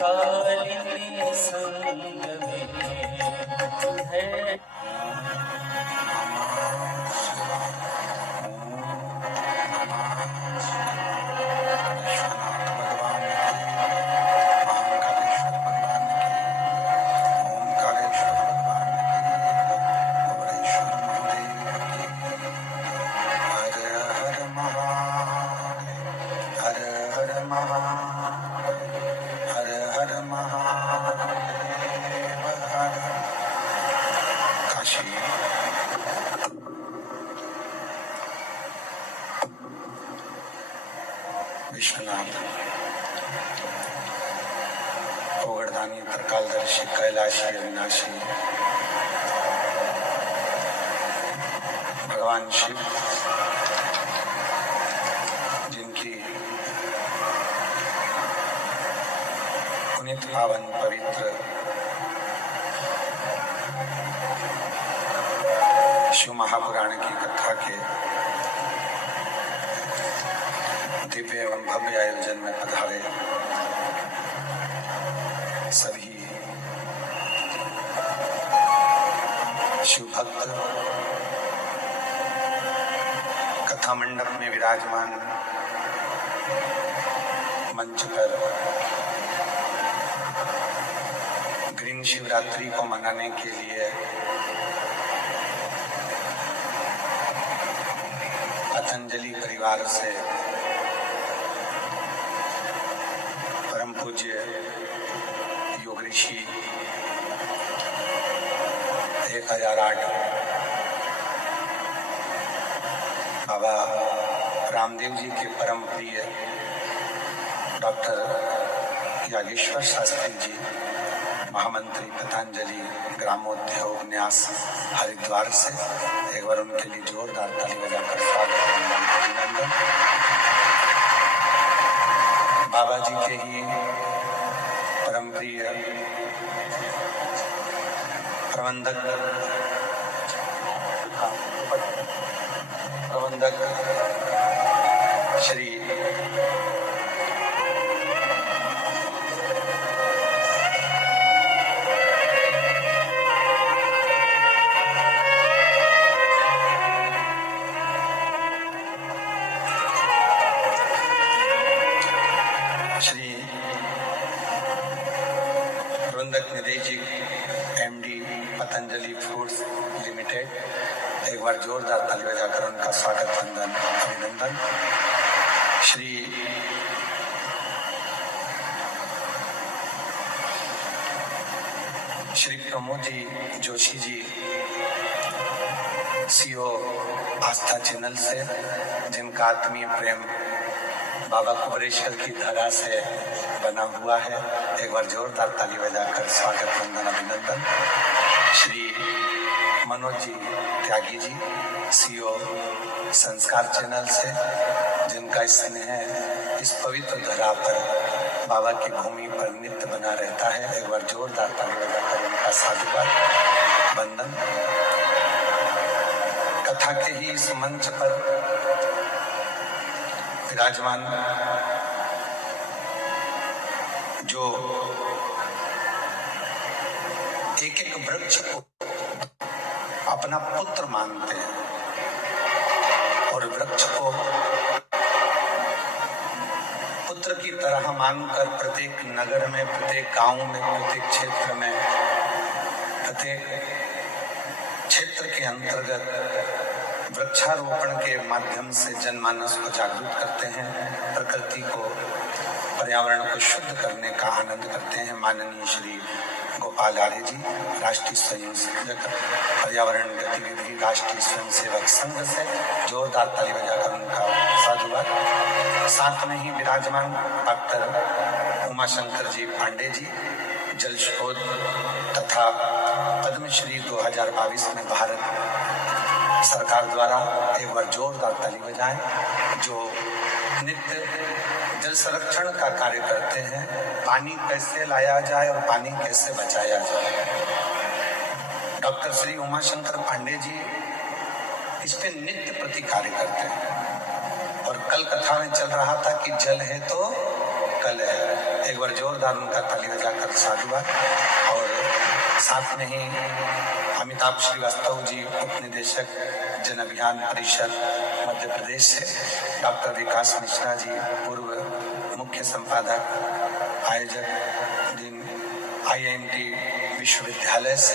कालिंदी संग में है। विश्वनाथ ओगड़दानी त्रिकालदर्शी कैलाशी अविनाशी भगवान शिव जिनकी पुनीत पावन पवित्र शिव महापुराण की कथा के दिव्य एवं भव्य आयोजन में पधारे सभी शिव भक्त, कथा मंडप में विराजमान, मंच पर ग्रीन शिवरात्रि को मनाने के लिए पतंजलि परिवार से परम पूज्य योग ऋषि 1008 बाबा रामदेव जी के परम प्रिय डॉक्टर यागेश्वर शास्त्री जी, महामंत्री पतंजलि ग्रामोद्योग न्यास हरिद्वार से, एक बार उनके लिए जोरदार ताली बजाकर स्वागत अभिनंदन। बाबा जी के ही परम प्रिय प्रबंधक श्री बार जोरदार ताली बजाकर उनका स्वागत वंदन अभिनंदन। श्री प्रमोद जी जोशी जी, सीओ आस्था चैनल से, जिनका आत्मीय प्रेम बाबा कुबरेश्वर की धरा से बना हुआ है, एक बार जोरदार ताली बजाकर स्वागत वंदन अभिनंदन। श्री मनोज जी त्यागी जी, सीओ संस्कार चैनल से, जिनका स्नेह इस पवित्र धरा पर बाबा की भूमि पर नित्य बना रहता है, एक बार जोरदार ताली बजाकर उनका साधुवाद वंदन। कथा के ही इस मंच पर विराजमान जो एक एक वृक्ष को अपना पुत्र मानते हैं और वृक्ष को पुत्र की तरह मानकर प्रत्येक नगर में, प्रत्येक गांव में, प्रत्येक क्षेत्र में, प्रत्येक क्षेत्र के अंतर्गत वृक्षारोपण के माध्यम से जनमानस को जागरूक करते हैं, प्रकृति को, पर्यावरण को शुद्ध करने का आनंद करते हैं। माननीय श्री गोपाल आर्य जी, राष्ट्रीय स्वयंसेवक पर्यावरण गतिविधि राष्ट्रीय स्वयंसेवक संघ से, जोरदार ताली बजाकर उनका साधुवाद। साथ में ही विराजमान डॉक्टर उमाशंकर जी पांडे जी, जल शोध तथा पद्मश्री 2022 में भारत सरकार द्वारा, एक बार जोरदार ताली बजाएं, जो नित्य जल संरक्षण का कार्य करते हैं। पानी कैसे लाया जाए और पानी कैसे बचाया जाए, डॉक्टर श्री उमाशंकर पांडे जी इस पे नित्य प्रति कार्य करते हैं। और कल कथा में चल रहा था कि जल है तो कल है, एक बार जोरदार उनका ताली बजाकर साधुवाद। और साथ में ही अमिताभ श्रीवास्तव जी, उप निदेशक जन अभियान परिषद मध्य प्रदेश से, डॉक्टर विकास मिश्रा जी, पूर्व मुख्य संपादक आयोजक दिन IIMT विश्वविद्यालय से,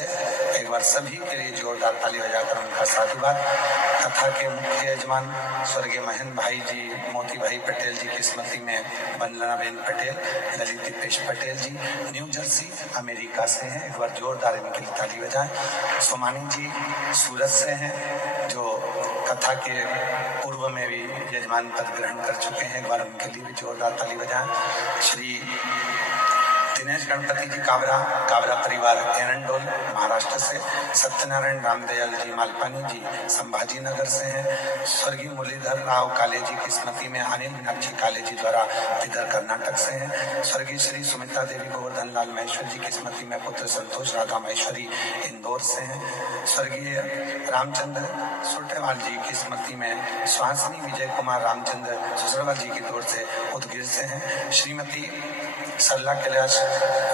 एक बार सभी के लिए जोरदार ताली बजाकर उनका साधुवाद। कथा के मुख्य यजमान स्वर्गीय महेंद्र भाई जी, मोती भाई पटेल जी की स्मृति में वंदना बेन पटेल, ललित दीपेश पटेल जी न्यू जर्सी अमेरिका से हैं, एक बार जोरदार इनके लिए ताली बजाएं। सोमानी जी सूरत से हैं, जो कथा के पूर्व में भी यजमान पद ग्रहण कर चुके हैं, एक बार उनके लिए भी जोरदार ताली बजाएं। श्री दिनेश गणपति जी काबरा परिवार एरंडोल महाराष्ट्र से, सत्यनारायण रामदयाल जी मालपानी जी संभाजी नगर से हैं, स्वर्गीय मुरलीधर राव काले जी की स्मृति में अनिल मीनाक्षी काले जी द्वारा इधर कर्नाटक से हैं, स्वर्गीय श्री सुमित्रा देवी गोवर्धन लाल महेश्वर जी की स्मृति में पुत्र संतोष राधा महेश्वरी इंदौर से हैं, स्वर्गीय रामचंद्र सुरटेवाल जी की स्मृति में सुहासिनी विजय कुमार रामचंद्र ससुरवाल जी की दौर से उदगीर से हैं, श्रीमती सरला कैलाश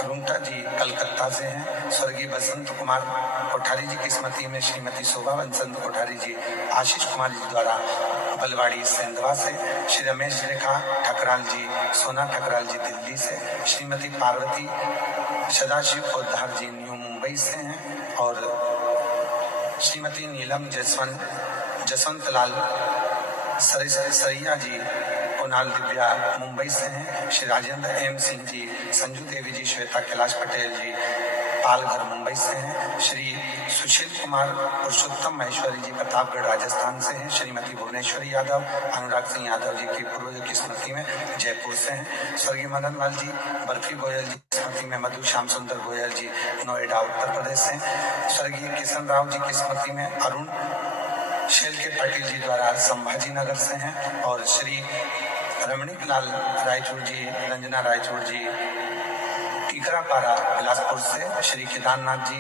रुंगटा जी कलकत्ता से हैं, स्वर्गीय बसंत कुमार कोठारी जी की स्मृति में श्रीमती शोभा बसंत कोठारी जी आशीष कुमार जी द्वारा बलवाड़ी सेंधवा से, श्री रमेश रेखा ठकराल जी सोना ठकराल जी दिल्ली से, श्रीमती पार्वती सदाशिव पोद्दार जी न्यू मुंबई से हैं, और श्रीमती नीलम जसवंत लाल सरिया जी कुणाल दिव्या मुंबई से हैं, श्री राजेंद्र एम सिंह जी, संजू देवी जी, श्वेता कैलाश पटेल जी पालघर मुंबई से हैं, श्री सुशील कुमार पुरुषोत्तम महेश्वरी जी प्रतापगढ़ राजस्थान से हैं, श्रीमती भुवनेश्वरी यादव अनुराग सिंह यादव जी की पूर्वज की स्मृति में जयपुर से हैं, स्वर्गीय मदन लाल जी बर्फी गोयल जी की स्मृति में मधु श्याम सुंदर गोयल जी नोएडा उत्तर प्रदेश से, स्वर्गीय किशन राव जी की स्मृति में अरुण शेल के पाटिल जी द्वारा संभाजी नगर से हैं, और श्री रमणीक लाल रायचूर जी, रंजना रायचूर जी टीकरापारा बिलासपुर से, श्री केदारनाथ जी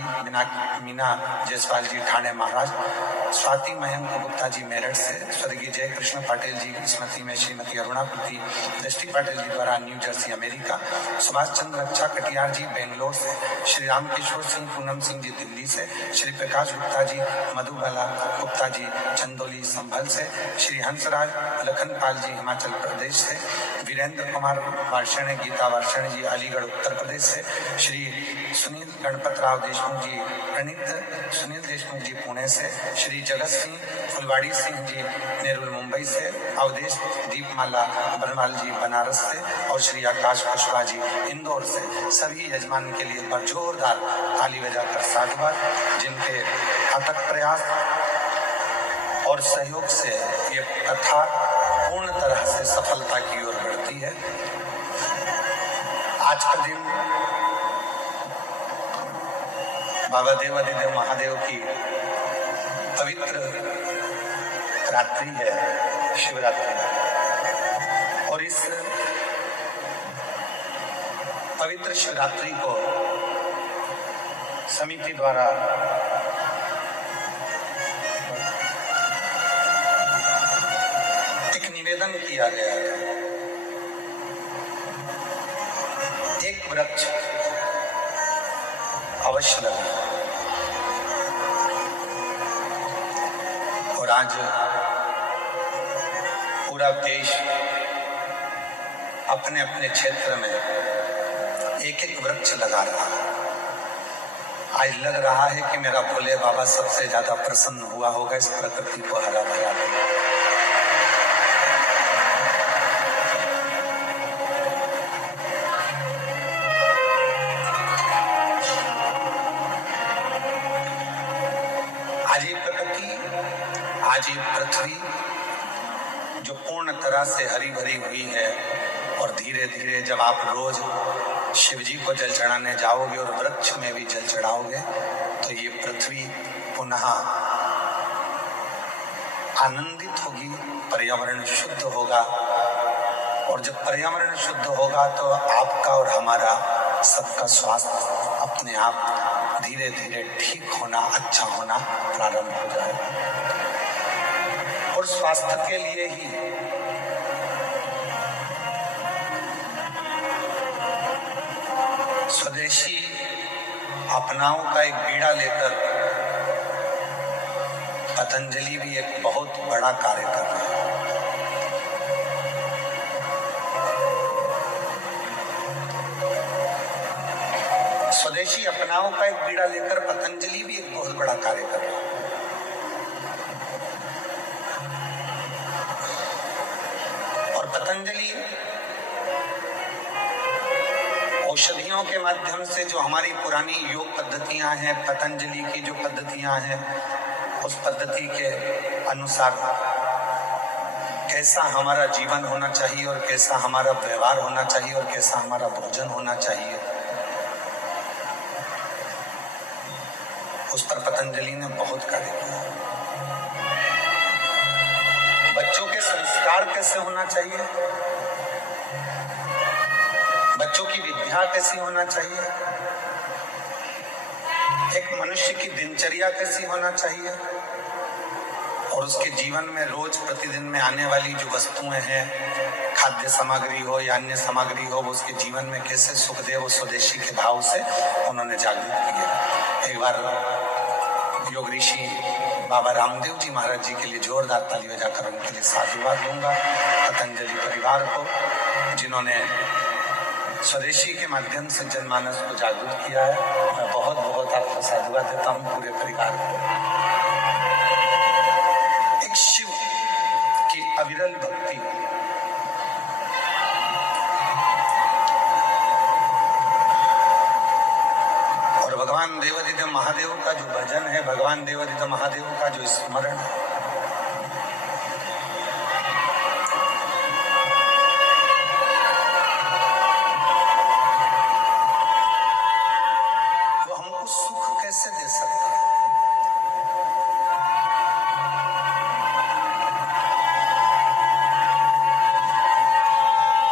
मीना जायसवाल जी ठाणे महाराष्ट्र, स्वाति मयंक गुप्ता जी मेरठ से, स्वर्गीय जय कृष्ण पाटिल जी की स्मृति में श्रीमती अरुणापति दृष्टि पाटिल जी द्वारा new Jersey America, Subhash Chandra रक्षा कटियार जी बेंगलोर से, श्री रामकिशोर सिंह पूनम सिंह जी दिल्ली से, श्री प्रकाश गुप्ता जी मधुबाला गुप्ता जी चंदौली संभल से, श्री हंसराज लखनपाल जी हिमाचल प्रदेश से, वीरेंद्र कुमार वार्षण गीता वार्षण जी अलीगढ़ उत्तर प्रदेश से, श्री सुनील गणपत राव देशमुख जी प्रणीत सुनील देशमुख जी पुणे से, श्री श्री जगत सिंह फुलवाड़ी सिंह जी नेरुल मुंबई से, अवधेश दीपमाला बरवाल जी बनारस से और श्री आकाश कुशवाहा जी इंदौर से। सभी यजमान के लिए एक बार जोरदार ताली बजाकर साधुवाद, जिनके अथक प्रयास और सहयोग से ये कथा पूर्ण तरह से सफलता की ओर बढ़ती है। आज का दिन बाबा देवादिदेव महादेव की पवित्र रात्रि है, शिवरात्रि। और इस पवित्र शिवरात्रि को समिति द्वारा एक निवेदन किया गया है। एक वृक्ष अवश्य लगे। और आज पूरा देश अपने अपने क्षेत्र में एक एक वृक्ष लगा रहा है। आज लग रहा है कि मेरा भोले बाबा सबसे ज्यादा प्रसन्न हुआ होगा इस प्रकृति को हरा भरा देख। आज ये प्रकृति, आज ये पृथ्वी जो पूर्ण तरह से हरी भरी हुई है, और धीरे धीरे जब आप रोज शिव जी को जल चढ़ाने जाओगे और वृक्ष में भी जल चढ़ाओगे तो ये पृथ्वी पुनः आनंदित होगी, पर्यावरण शुद्ध होगा। और जब पर्यावरण शुद्ध होगा तो आपका और हमारा सबका स्वास्थ्य अपने आप धीरे धीरे ठीक होना, अच्छा होना प्रारंभ हो जाएगा। और स्वास्थ्य के लिए ही स्वदेशी अपनाओं का एक बीड़ा लेकर पतंजलि भी एक बहुत बड़ा कार्य कर रहा है। स्वदेशी अपनाओं का एक बीड़ा लेकर पतंजलि भी एक बहुत बड़ा कार्य कर रहा है। और पतंजलि औषधियों के माध्यम से जो हमारी पुरानी योग पद्धतियां हैं, पतंजलि की जो पद्धतियां हैं, उस पद्धति के अनुसार कैसा हमारा जीवन होना चाहिए और कैसा हमारा व्यवहार होना चाहिए और कैसा हमारा भोजन होना चाहिए, उस पर पतंजलि ने बहुत कार्य किया। बच्चों के संस्कार कैसे होना चाहिए, बच्चों की विद्या कैसी होना चाहिए, एक मनुष्य की दिनचर्या कैसी होना चाहिए, और उसके जीवन में रोज प्रतिदिन में आने वाली जो वस्तुएं हैं, खाद्य सामग्री हो या अन्य सामग्री हो, वो उसके जीवन में कैसे सुख दे, वो स्वदेशी के भाव से उन्होंने जागृत किया। एक बार योग ऋषि बाबा रामदेव जी महाराज जी के लिए जोरदार ताली बजाकर उनके लिए साधुवाद दूंगा। पतंजलि परिवार को, जिन्होंने स्वदेशी के माध्यम से जनमानस को जागरूक किया है, मैं बहुत बहुत आपको साधुवाद देता हूँ, पूरे परिवार को। एक शिव की अविरल भक्ति, और भगवान देवादिदेव महादेव का जो भजन है, भगवान देवादिदेव महादेव का जो स्मरण है, वो हमको सुख कैसे दे सकता है।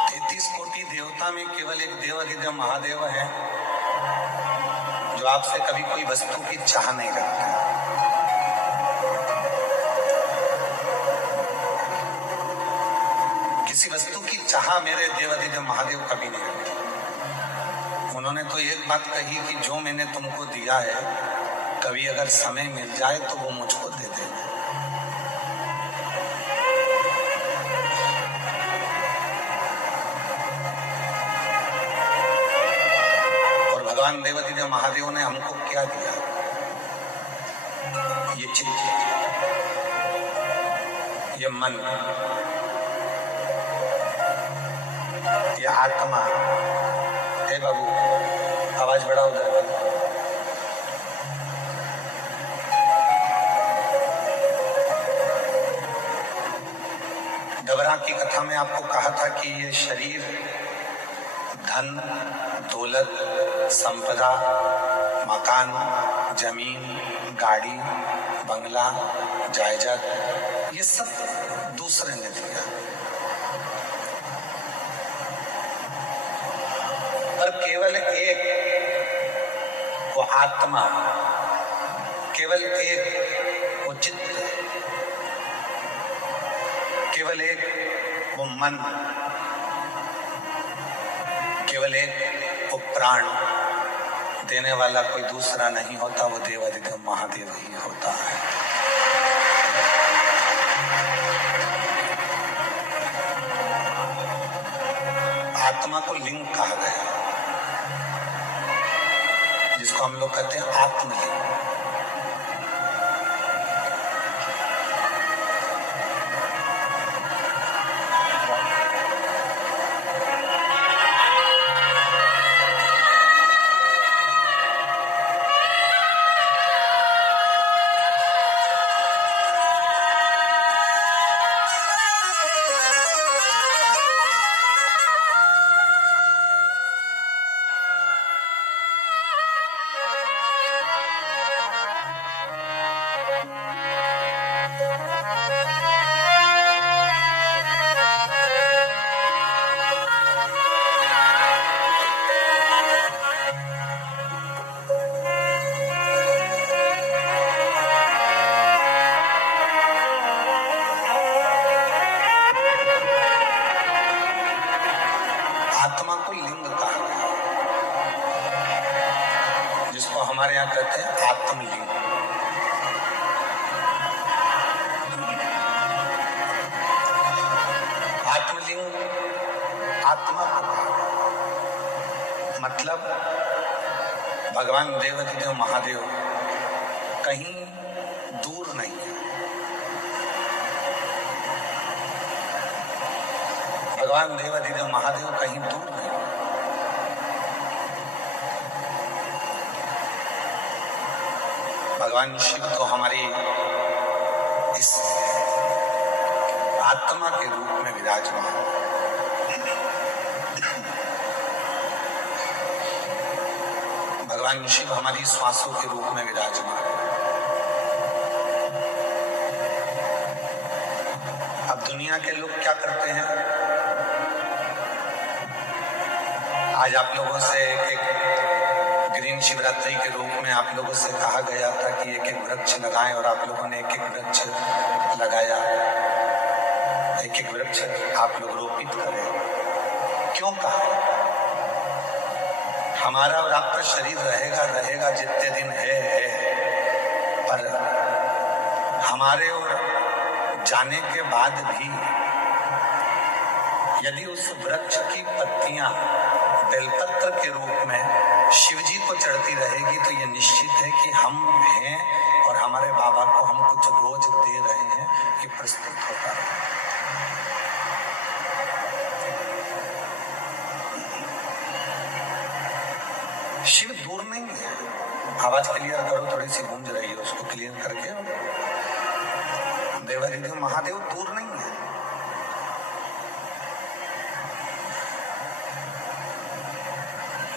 33 कोटि देवता में केवल एक देवादिदेव महादेव है जो आपसे कभी कोई वस्तु की चाह नहीं रखते। किसी वस्तु की चाह मेरे देवादिदेव महादेव कभी नहीं रखी। उन्होंने तो एक बात कही कि जो मैंने तुमको दिया है, कभी अगर समय मिल जाए तो वो मुझको दे देना। और भगवान देवादिदेव महादेव ने हमको क्या दिया? ये चित्त, ये मन, ये आत्मा। हे बाबू, आवाज बढ़ा उधर। डबरा की कथा में आपको कहा था कि ये शरीर धन, दौलत, संपदा, मकान, जमीन, गाड़ी, बंगला, जायदाद, ये सब दूसरे ने दिया, पर केवल एक वो आत्मा, केवल एक वो चित्त, केवल एक वो मन, केवल एक वो प्राण देने वाला कोई दूसरा नहीं होता, वो देवाधिदेव महादेव ही होता है। आत्मा को लिंग कहा गया, जिसको हम लोग कहते हैं आत्मलिंग। आत्मा को लिंग कहा गया, जिसको हमारे यहाँ कहते हैं आत्मलिंग। आत्मलिंग आत्मा को कहा गया, मतलब भगवान देवाधिदेव महादेव कहीं दूर नहीं है। भगवान देवाधिदेव महादेव कहीं दूर नहीं। भगवान शिव तो हमारी इस आत्मा के रूप में विराजमान, भगवान शिव हमारी श्वासों के रूप में विराजमान। अब दुनिया के लोग क्या करते हैं? आज आप लोगों से एक ग्रीन शिवरात्रि के रूप में आप लोगों से कहा गया था कि एक एक वृक्ष लगाएं, और आप लोगों ने एक एक वृक्ष लगाया, एक एक वृक्ष आप लोग रोपित करें। क्यों कहा? हमारा और आपका शरीर रहेगा रहेगा जितने दिन है, पर हमारे और जाने के बाद भी यदि उस वृक्ष की पत्तियां बेलपत्र के रूप में शिवजी को चढ़ती रहेगी तो ये निश्चित है कि हम हैं और हमारे बाबा को हम कुछ रोज दे रहे हैं, ये प्रस्तुत होता है। शिव दूर नहीं है। आवाज क्लियर करो, थोड़ी सी गूंज रही है, उसको क्लियर करके। देवाधिदेव महादेव दूर नहीं है।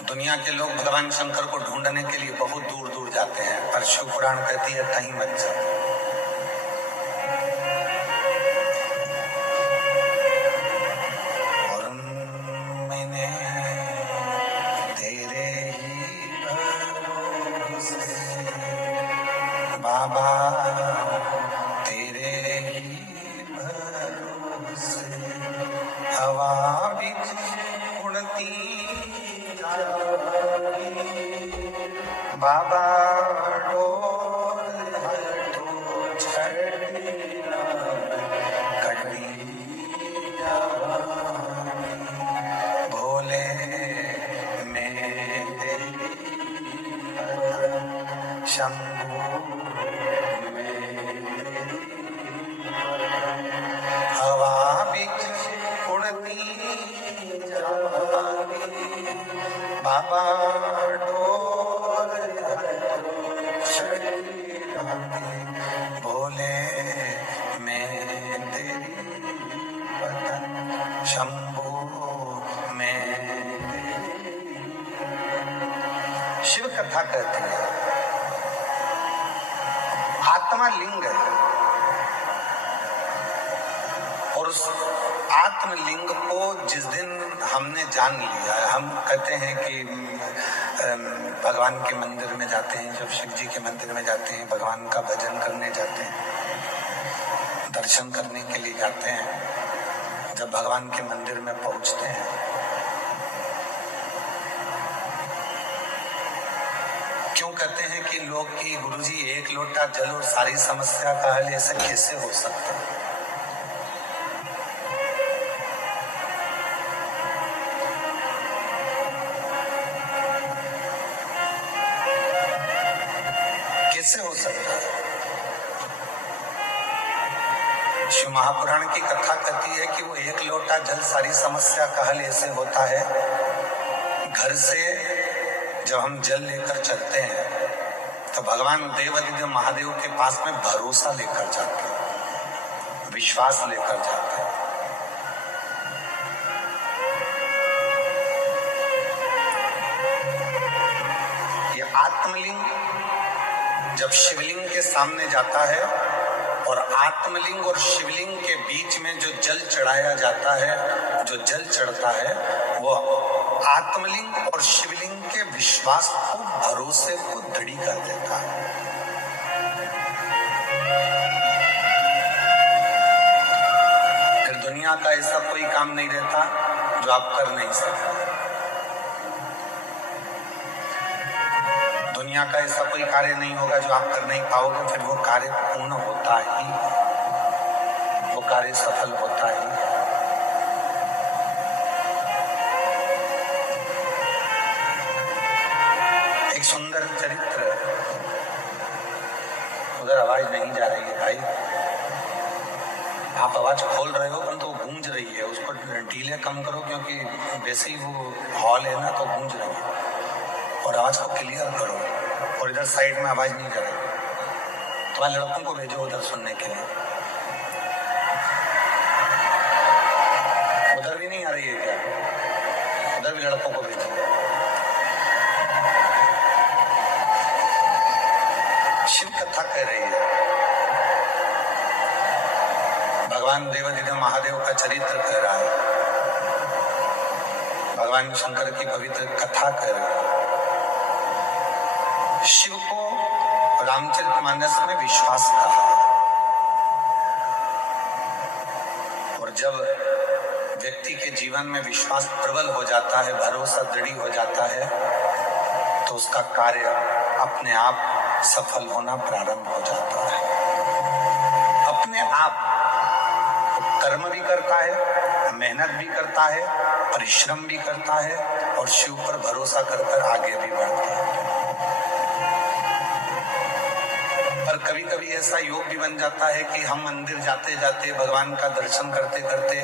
दुनिया के लोग भगवान शंकर को ढूंढने के लिए बहुत दूर दूर जाते हैं, पर शिव पुराण कहती है कहीं मत जाओ। और मैंने तेरे ही भरोसे बाबा, तेरे ही भरोसे हवा भी उड़ती बाबा डोर तो छड़ी कड़ी भोले में शंभू में जागी बाबा डोर बोले मैं तेरी वतन शंभू में शिव कथा कहती है आत्मा लिंग है और उस आत्मलिंग को जिस दिन हमने जान लिया, हम कहते हैं कि भगवान के मंदिर में जाते हैं, जब शिव जी के मंदिर में जाते हैं, भगवान का भजन करने जाते हैं, दर्शन करने के लिए जाते हैं, जब भगवान के मंदिर में पहुंचते हैं क्यों कहते हैं कि लोग कि गुरुजी एक लोटा जल और सारी समस्या का हल, ऐसा कैसे हो सकता है? कैसे हो सकता है? शिव महापुराण की कथा कहती है कि वो एक लोटा जल सारी समस्या का हल ऐसे होता है, घर से जब हम जल लेकर चलते हैं तो भगवान देवादिदेव महादेव के पास में भरोसा लेकर जाते हैं, विश्वास लेकर जाते हैं। ये आत्मलिंग जब शिवलिंग के सामने जाता है और आत्मलिंग और शिवलिंग के बीच में जो जल चढ़ाया जाता है, जो जल चढ़ता है वो आत्मलिंग और शिवलिंग के विश्वास को, भरोसे को दृढ़ कर देता है। फिर दुनिया का ऐसा कोई काम नहीं रहता जो आप कर नहीं सकते, दुनिया का ऐसा कोई कार्य नहीं होगा जो आप कर नहीं पाओगे, फिर वो कार्य पूर्ण होता ही, वो कार्य सफल होता ही। एक सुंदर चरित्र, उधर आवाज नहीं जा रही है भाई, आप आवाज खोल रहे हो परंतु वो गूंज रही है, उसको डीले कम करो क्योंकि वैसे ही वो हॉल है ना तो गूंज रही है, और आवाज को क्लियर करो। और इधर साइड में आवाज नहीं जा रही, तुम्हारे लड़कों को भेजो उधर सुनने के लिए। उधर भी नहीं आ रही है क्या? उधर भी लड़कों को भेजो। शिव कथा कह रही है, भगवान देवादिदेव महादेव का चरित्र कह रहा है, भगवान शंकर की पवित्र कथा कह रही है। शिव को रामचरितमानस में विश्वास कहा, और जब व्यक्ति के जीवन में विश्वास प्रबल हो जाता है, भरोसा दृढ़ हो जाता है, तो उसका कार्य अपने आप सफल होना प्रारंभ हो जाता है। अपने आप कर्म भी करता है, मेहनत भी करता है, परिश्रम भी करता है, और शिव पर भरोसा कर आगे भी बढ़ता है। पर कभी कभी ऐसा योग भी बन जाता है कि हम मंदिर जाते जाते, भगवान का दर्शन करते करते,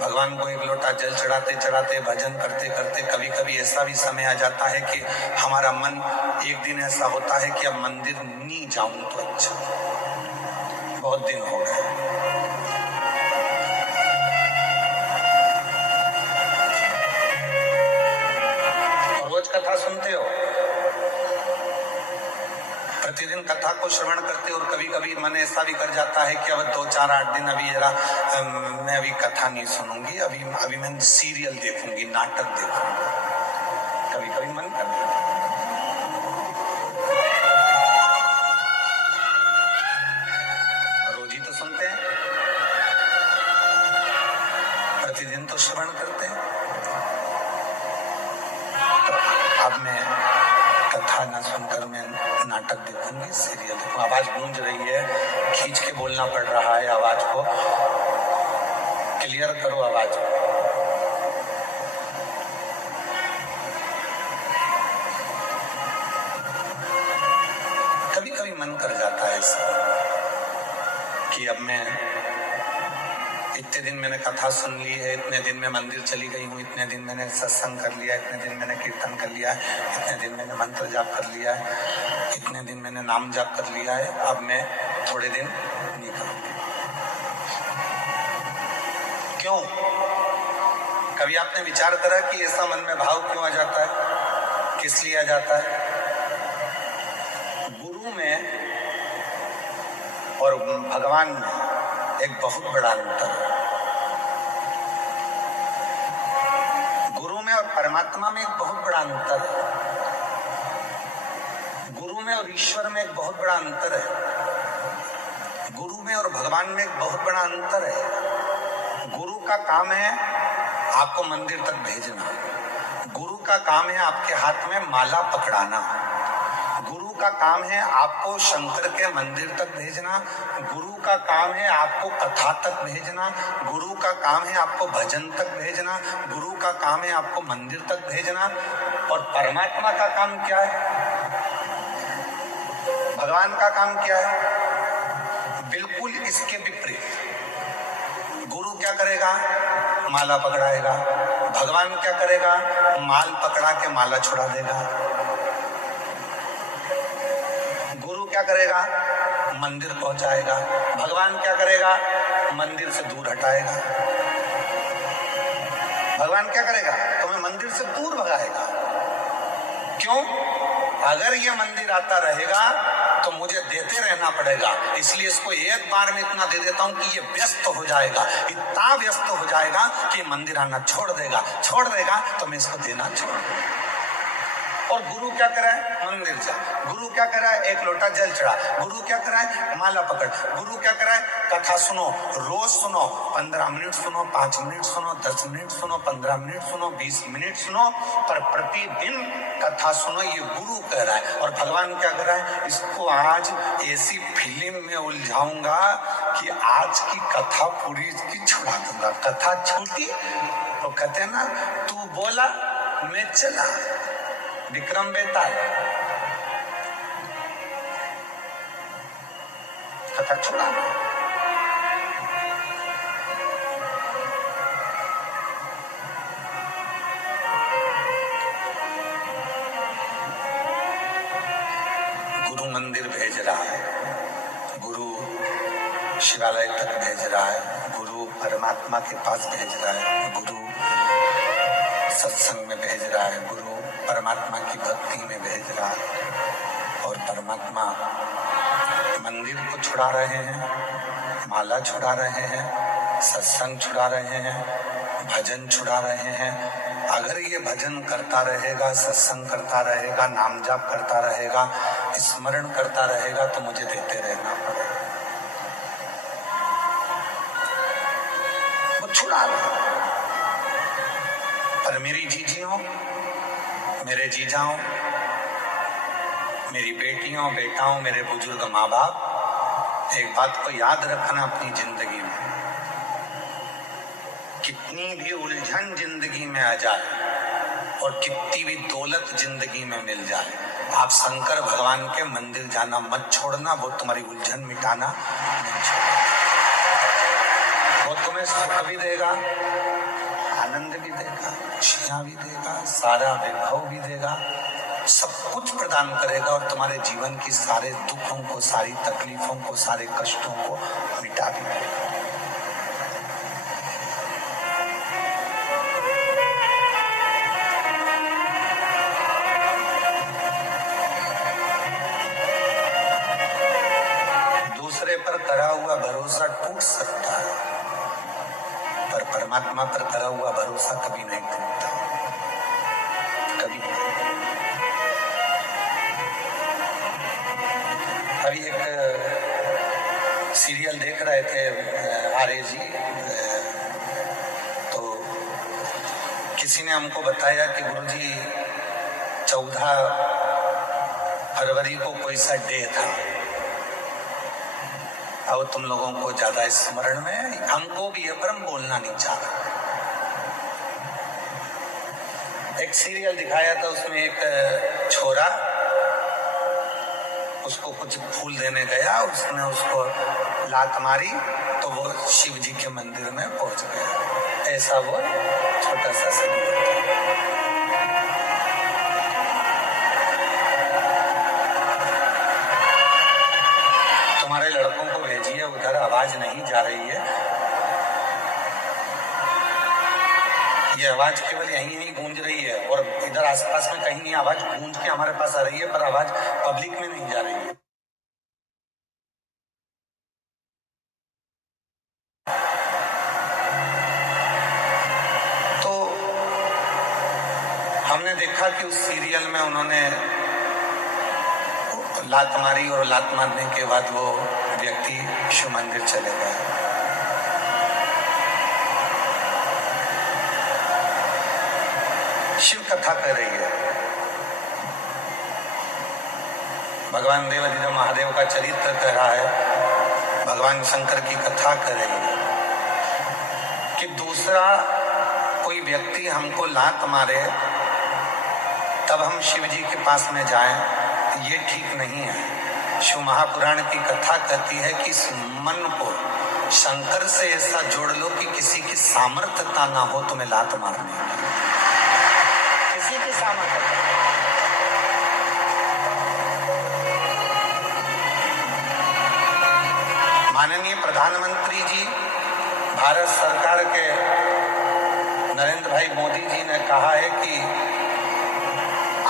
भगवान को एक लोटा जल चढ़ाते चढ़ाते, भजन करते करते, कभी कभी ऐसा भी समय आ जाता है कि हमारा मन, एक दिन ऐसा होता है कि अब मंदिर नहीं जाऊं तो अच्छा, बहुत दिन हो गए। रोज कथा सुनते हो, प्रतिदिन कथा को श्रवण करते, और कभी कभी मन ऐसा भी कर जाता है कि अब 2-4-8 दिन अभी जरा मैं अभी कथा नहीं सुनूंगी, अभी मैं सीरियल देखूंगी, नाटक देखूंगी, कभी कभी मन कर जाता है। रोज ही तो सुनते हैं, प्रतिदिन तो श्रवण करते हैं, तो अब मैं कथा ना सुनकर मैं नाटक देखूंगी, सीरियल देखूंगी। आवाज गूंज रही है, खींच के बोलना पड़ रहा है, आवाज को क्लियर करो, आवाज। कभी कभी मन कर जाता है ऐसा कि अब मैं इतने दिन मैंने कथा सुन ली है, इतने दिन में मंदिर चली गई हूँ, इतने दिन मैंने सत्संग कर लिया, इतने दिन मैंने कीर्तन कर लिया है, इतने दिन मैंने मंत्र जाप कर लिया है, इतने दिन मैंने नाम जाप कर लिया है, अब मैं थोड़े दिन नहीं करूँगी। क्यों? कभी आपने विचार करा कि ऐसा मन में भाव क्यों आ जाता है, किस लिए आ जाता है? गुरु में और भगवान में एक बहुत बड़ा अंतर है। गुरु में और परमात्मा में एक बहुत बड़ा अंतर है। गुरु में और ईश्वर में एक बहुत बड़ा अंतर है। गुरु में और भगवान में एक बहुत बड़ा अंतर है। गुरु का काम है आपको मंदिर तक भेजना। गुरु का काम है आपके हाथ में माला पकड़ाना। गुरु का काम है आपको शंकर के मंदिर तक भेजना। गुरु का काम है आपको कथा तक भेजना। गुरु का काम है आपको भजन तक भेजना। गुरु का काम है आपको मंदिर तक भेजना। और परमात्मा का काम क्या है? भगवान का काम क्या है? बिल्कुल इसके विपरीत। गुरु क्या करेगा? माला पकड़ाएगा। भगवान क्या करेगा? माल पकड़ा के माला छुड़ा देगा। गुरु क्या करेगा? मंदिर पहुंचाएगा। भगवान क्या करेगा? मंदिर से दूर हटाएगा। भगवान क्या करेगा? तुम्हें मंदिर से दूर भगाएगा। क्यों? अगर ये मंदिर आता रहेगा तो मुझे देते रहना पड़ेगा, इसलिए इसको एक बार में इतना दे देता हूं कि ये व्यस्त हो जाएगा, इतना व्यस्त हो जाएगा कि मंदिर आना छोड़ देगा तो मैं इसको देना छोड़ दूंगा। और गुरु क्या करा है? मंदिर जा। गुरु क्या करा है? एक लोटा जल चढ़ा। गुरु क्या करा है? माला पकड़। गुरु क्या करा है? कथा सुनो, रोज सुनो, 15 मिनट सुनो, 5 मिनट सुनो, 10 मिनट सुनो, 15 मिनट सुनो, 20 मिनट सुनो, पर प्रतिदिन कथा सुनो, ये गुरु कह रहा है। और भगवान क्या कर रहा है? इसको आज ऐसी फिल्म में उलझाऊंगा कि आज की कथा पूरी इसकी छुड़ा दूंगा। कथा छूटी तो कहते हैं ना, तू बोला मैं चला, विक्रम बेताल। कथा छुड़ा। गुरु मंदिर भेज रहा है, गुरु शिवालय तक भेज रहा है, गुरु परमात्मा के पास भेज रहा है, गुरु सत्संग में भेज रहा है, गुरु परमात्मा की भक्ति में भेज रहा है। और परमात्मा मंदिर को छुड़ा रहे हैं, माला छुड़ा रहे हैं, सत्संग छुड़ा रहे हैं, भजन छुड़ा रहे हैं। अगर ये भजन करता रहेगा, सत्संग करता रहेगा, नाम जाप करता रहेगा, स्मरण करता रहेगा तो मुझे देते रहना पड़ेगा। वो छुड़ा रहे। पर मेरी जीजियों, मेरे जीजाओं, मेरी बेटियों, बेटाओं, मेरे बुजुर्ग माँ बाप, एक बात को याद रखना अपनी जिंदगी में, कितनी भी उलझन जिंदगी में आ जाए और कितनी भी दौलत जिंदगी में मिल जाए, आप शंकर भगवान के मंदिर जाना मत छोड़ना। वो तुम्हारी उलझन मिटाना नहीं छोड़ना। वो तुम्हें सुख भी देगा, आनंद भी देगा, खुशियां भी देगा, सारा वैभव भी देगा, सब कुछ प्रदान करेगा और तुम्हारे जीवन की सारे दुखों को, सारी तकलीफों को, सारे कष्टों को मिटा भी देगा। दूसरे पर करा हुआ भरोसा टूट सकता है, पर परमात्मा पर करा हुआ भरोसा कभी नहीं टूटता, कभी। अभी एक सीरियल देख रहे थे आर्य जी, तो किसी ने हमको बताया कि गुरुजी 14 फरवरी को कोई सा डे था। अब तुम लोगों को ज्यादा स्मरण में, हमको भी है पर हम बोलना नहीं चाह रहे। एक सीरियल दिखाया था, उसमें एक छोरा उसको कुछ फूल देने गया, उसने उसको लात मारी तो वो शिव जी के मंदिर में पहुंच गया। ऐसा वो छोटा सा संदेश। तुम्हारे लड़कों को भेजिए, उधर आवाज नहीं जा रही है। ये आवाज केवल यहीं ही गूंज रही है और इधर आसपास में कहीं नहीं आवाज गूंज के हमारे पास आ रही है, पर आवाज पब्लिक में नहीं जा रही है। तो हमने देखा कि उस सीरियल में उन्होंने लात मारी और लात मारने के बाद वो व्यक्ति शिव मंदिर चले गए। शिव कथा कर रही है, भगवान देवाधिदेव महादेव का चरित्र कह रहा है, भगवान शंकर की कथा कर रही है कि दूसरा कोई व्यक्ति हमको लात मारे तब हम शिव जी के पास में जाएं, ये ठीक नहीं है। शिव महापुराण की कथा कहती है कि इस मन को शंकर से ऐसा जोड़ लो कि किसी की सामर्थ्यता ना हो तुम्हें लात मारने की, किसी की सामर्थ्य। माननीय प्रधानमंत्री जी, भारत सरकार के नरेंद्र भाई मोदी जी ने कहा है कि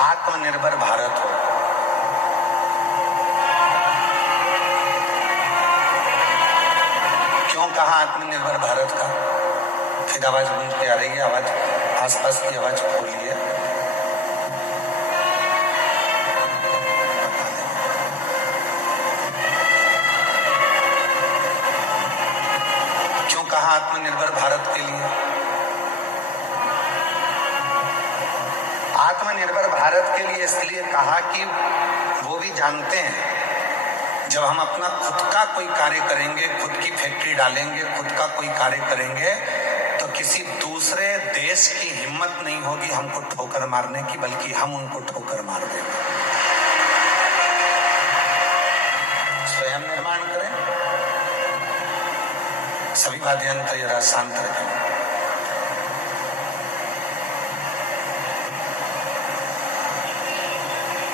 आत्मनिर्भर भारत हो। क्यों कहा आत्मनिर्भर भारत का? फिर आवाज गूंज के आ रही है, आवाज आसपास की आवाज खोलिए। क्यों कहा आत्मनिर्भर भारत के लिए? आत्मनिर्भर भारत के लिए इसलिए कहा कि वो भी जानते हैं जब हम अपना खुद का कोई कार्य करेंगे, खुद की फैक्ट्री डालेंगे, खुद का कोई कार्य करेंगे, तो किसी दूसरे देश की हिम्मत नहीं होगी हमको ठोकर मारने की, बल्कि हम उनको ठोकर मार देंगे। स्वयं निर्माण करें। सभी वाद्य यंत्र जरा शांत रखें।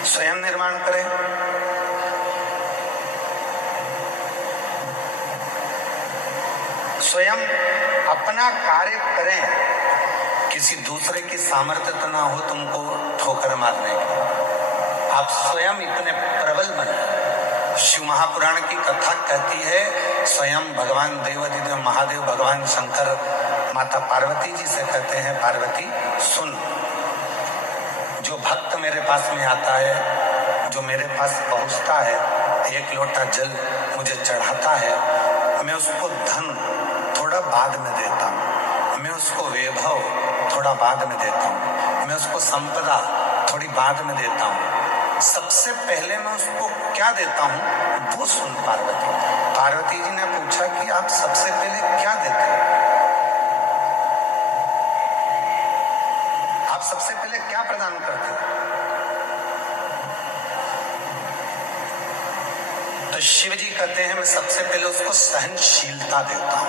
स्वयं निर्माण करें। स्वयं अपना कार्य करें, किसी दूसरे की सामर्थ्य तो ना हो तुमको ठोकर मारने की। आप स्वयं इतने प्रबल बने। शिव महापुराण की कथा कहती है, स्वयं भगवान देवाधिदेव महादेव भगवान शंकर माता पार्वती जी से कहते हैं, पार्वती सुन, जो भक्त मेरे पास में आता है, जो मेरे पास पहुंचता है, एक लोटा जल मुझे चढ़ाता है, मैं उसको धन थोड़ा बाद में देता हूँ, मैं उसको वैभव थोड़ा बाद में देता हूँ, मैं उसको संपदा थोड़ी बाद में देता हूँ। सबसे पहले मैं उसको क्या देता हूँ वो सुन पार्वती। पार्वती जी ने पूछा कि आप सबसे पहले क्या देते हैं? आप सबसे पहले क्या प्रदान करते हैं? तो शिव जी कहते हैं मैं सबसे पहले उसको सहनशीलता देता हूं।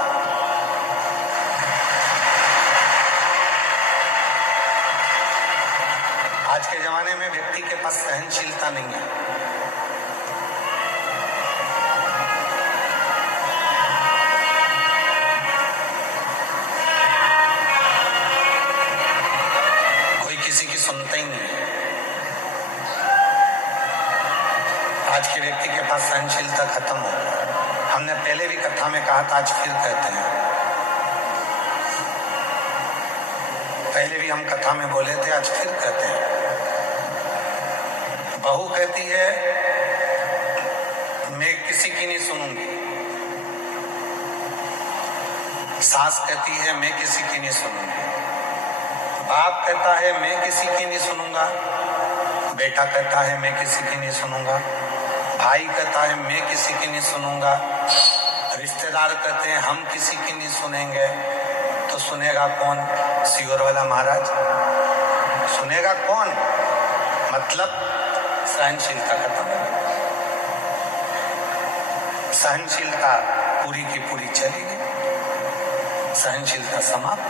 आज के जमाने में व्यक्ति के पास सहनशीलता नहीं है। कोई किसी की सुनता ही नहीं है। आज के व्यक्ति के पास सहनशीलता खत्म हो गई। हमने पहले भी कथा में कहा था, आज फिर कहते हैं। पहले भी हम कथा में बोले थे, आज फिर कहते हैं। बहू कहती है मैं किसी की नहीं सुनूंगी, सास कहती है मैं किसी की नहीं सुनूंगी, बाप कहता है मैं किसी की नहीं सुनूंगा, बेटा कहता है मैं किसी की नहीं सुनूंगा, भाई कहता है मैं किसी की नहीं सुनूंगा, रिश्तेदार कहते हैं हम किसी की नहीं सुनेंगे। तो सुनेगा कौन? सियोर वाला महाराज सुनेगा कौन? मतलब सहनशीलता खत्म। सहनशीलता पूरी की पूरी चली गई, सहनशीलता समाप्त।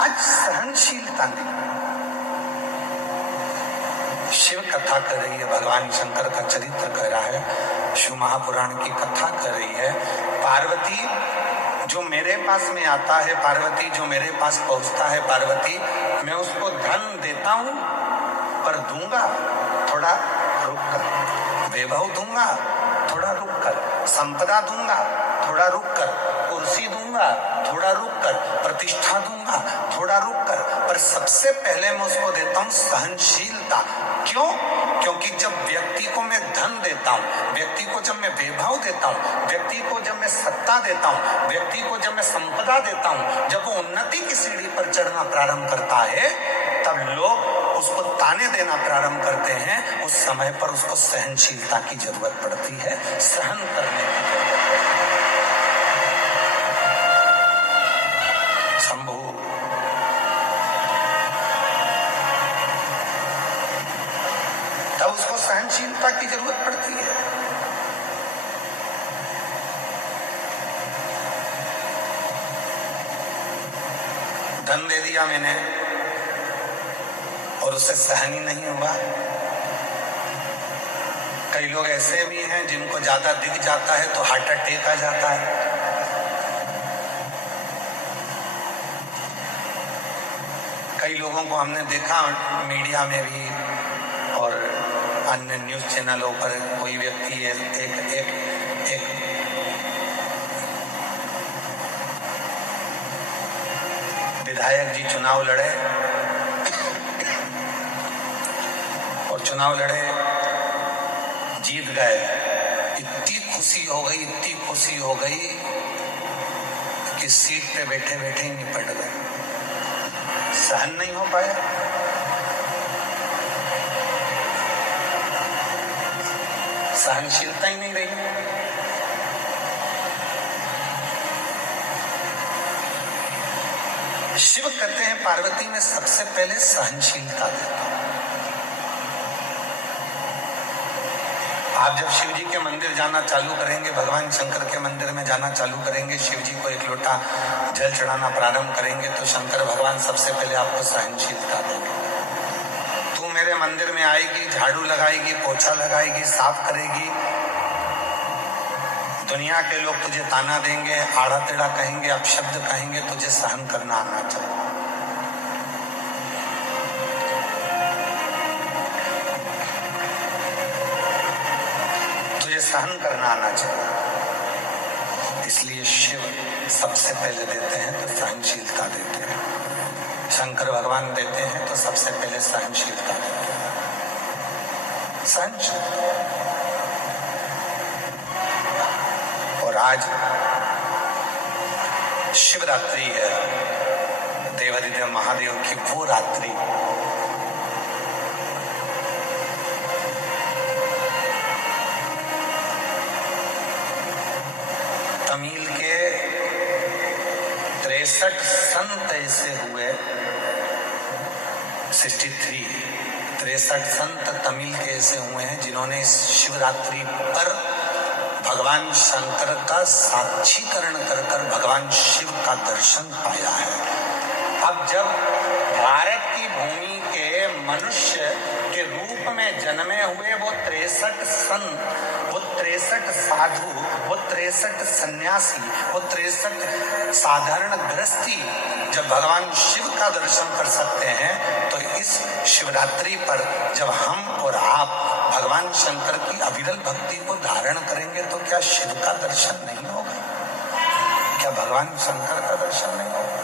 आज सहनशीलता नहीं, शिव कथा कर रही है, भगवान शंकर का चरित्र कह रहा है, शिव महापुराण की कथा कर रही है। पार्वती जो मेरे पास में आता है, पार्वती जो मेरे पास पहुंचता है, पार्वती मैं उसको धन देता हूं पर दूंगा थोड़ा रुक कर, वैभव दूंगा थोड़ा रुक कर, संपदा दूंगा थोड़ा रुक कर, कुर्सी दूंगा थोड़ा रुक कर, प्रतिष्ठा दूंगा थोड़ा रुक कर, पर सबसे पहले मैं उसको देता हूं सहनशीलता। क्यों? क्योंकि जब व्यक्ति को मैं धन देता हूं, व्यक्ति को जब मैं वैभव देता हूं, व्यक्ति को जब मैं सत्ता देता हूं, व्यक्ति को जब मैं संपदा देता हूं, जब वो उन्नति की सीढ़ी पर चढ़ना प्रारंभ करता है, तब लोग उसको ताने देना प्रारंभ करते हैं। उस समय पर उसको सहनशीलता की जरूरत पड़ती है, सहन करने की जरूरत है। शंभू तब उसको सहनशीलता की जरूरत पड़ती है। धन दे दिया मैंने और उससे सहन ही नहीं हुआ। कई लोग ऐसे भी हैं जिनको ज्यादा दिख जाता है तो हार्ट अटैक आ जाता है। कई लोगों को हमने देखा मीडिया में भी और अन्य न्यूज चैनलों पर, कोई व्यक्ति एक विधायक जी चुनाव लड़े और चुनाव लड़े, जीत गए। इतनी खुशी हो गई, इतनी खुशी हो गई कि सीट पे बैठे बैठे ही निपट गए, सहन नहीं हो पाया। सहनशीलता ही नहीं रही। शिव कहते हैं पार्वती में सबसे पहले सहनशीलता देता हूं। आप जब शिव जी के मंदिर जाना चालू करेंगे, भगवान शंकर के मंदिर में जाना चालू करेंगे, शिव जी को एक लोटा जल चढ़ाना प्रारंभ करेंगे, तो शंकर भगवान सबसे पहले आपको सहनशीलता देंगे। तू मेरे मंदिर में आएगी, झाड़ू लगाएगी, पोछा लगाएगी, साफ करेगी, दुनिया के लोग तुझे ताना देंगे, आड़ा टेढ़ा कहेंगे, अपशब्द कहेंगे, तुझे सहन करना आना चाहिए। तुझे सहन करना आना चाहिए। इसलिए शिव सबसे पहले देते हैं तो सहनशीलता देते हैं, शंकर भगवान देते हैं तो सबसे पहले सहनशीलता देते हैं। सहनशीलता। और आज शिवरात्रि है, देवादिदेव महादेव की वो रात्रि तमिल के 63 संत ऐसे हुए, 63 संत तमिल के ऐसे हुए हैं जिन्होंने इस शिवरात्रि पर भगवान शंकर का साक्षीकरण कर भगवान शिव का दर्शन पाया है। अब जब भारत की भूमि के मनुष्य के रूप में जन्मे हुए वो 63 संत, वो 63 साधु, वो 63 सन्यासी, वो 63 साधारण गृहस्थी जब भगवान शिव का दर्शन कर सकते हैं, तो इस शिवरात्रि पर जब हम और आप भगवान शंकर की अविरल भक्ति को धारण करेंगे तो क्या शिव का दर्शन नहीं होगा? क्या भगवान शंकर का दर्शन नहीं होगा?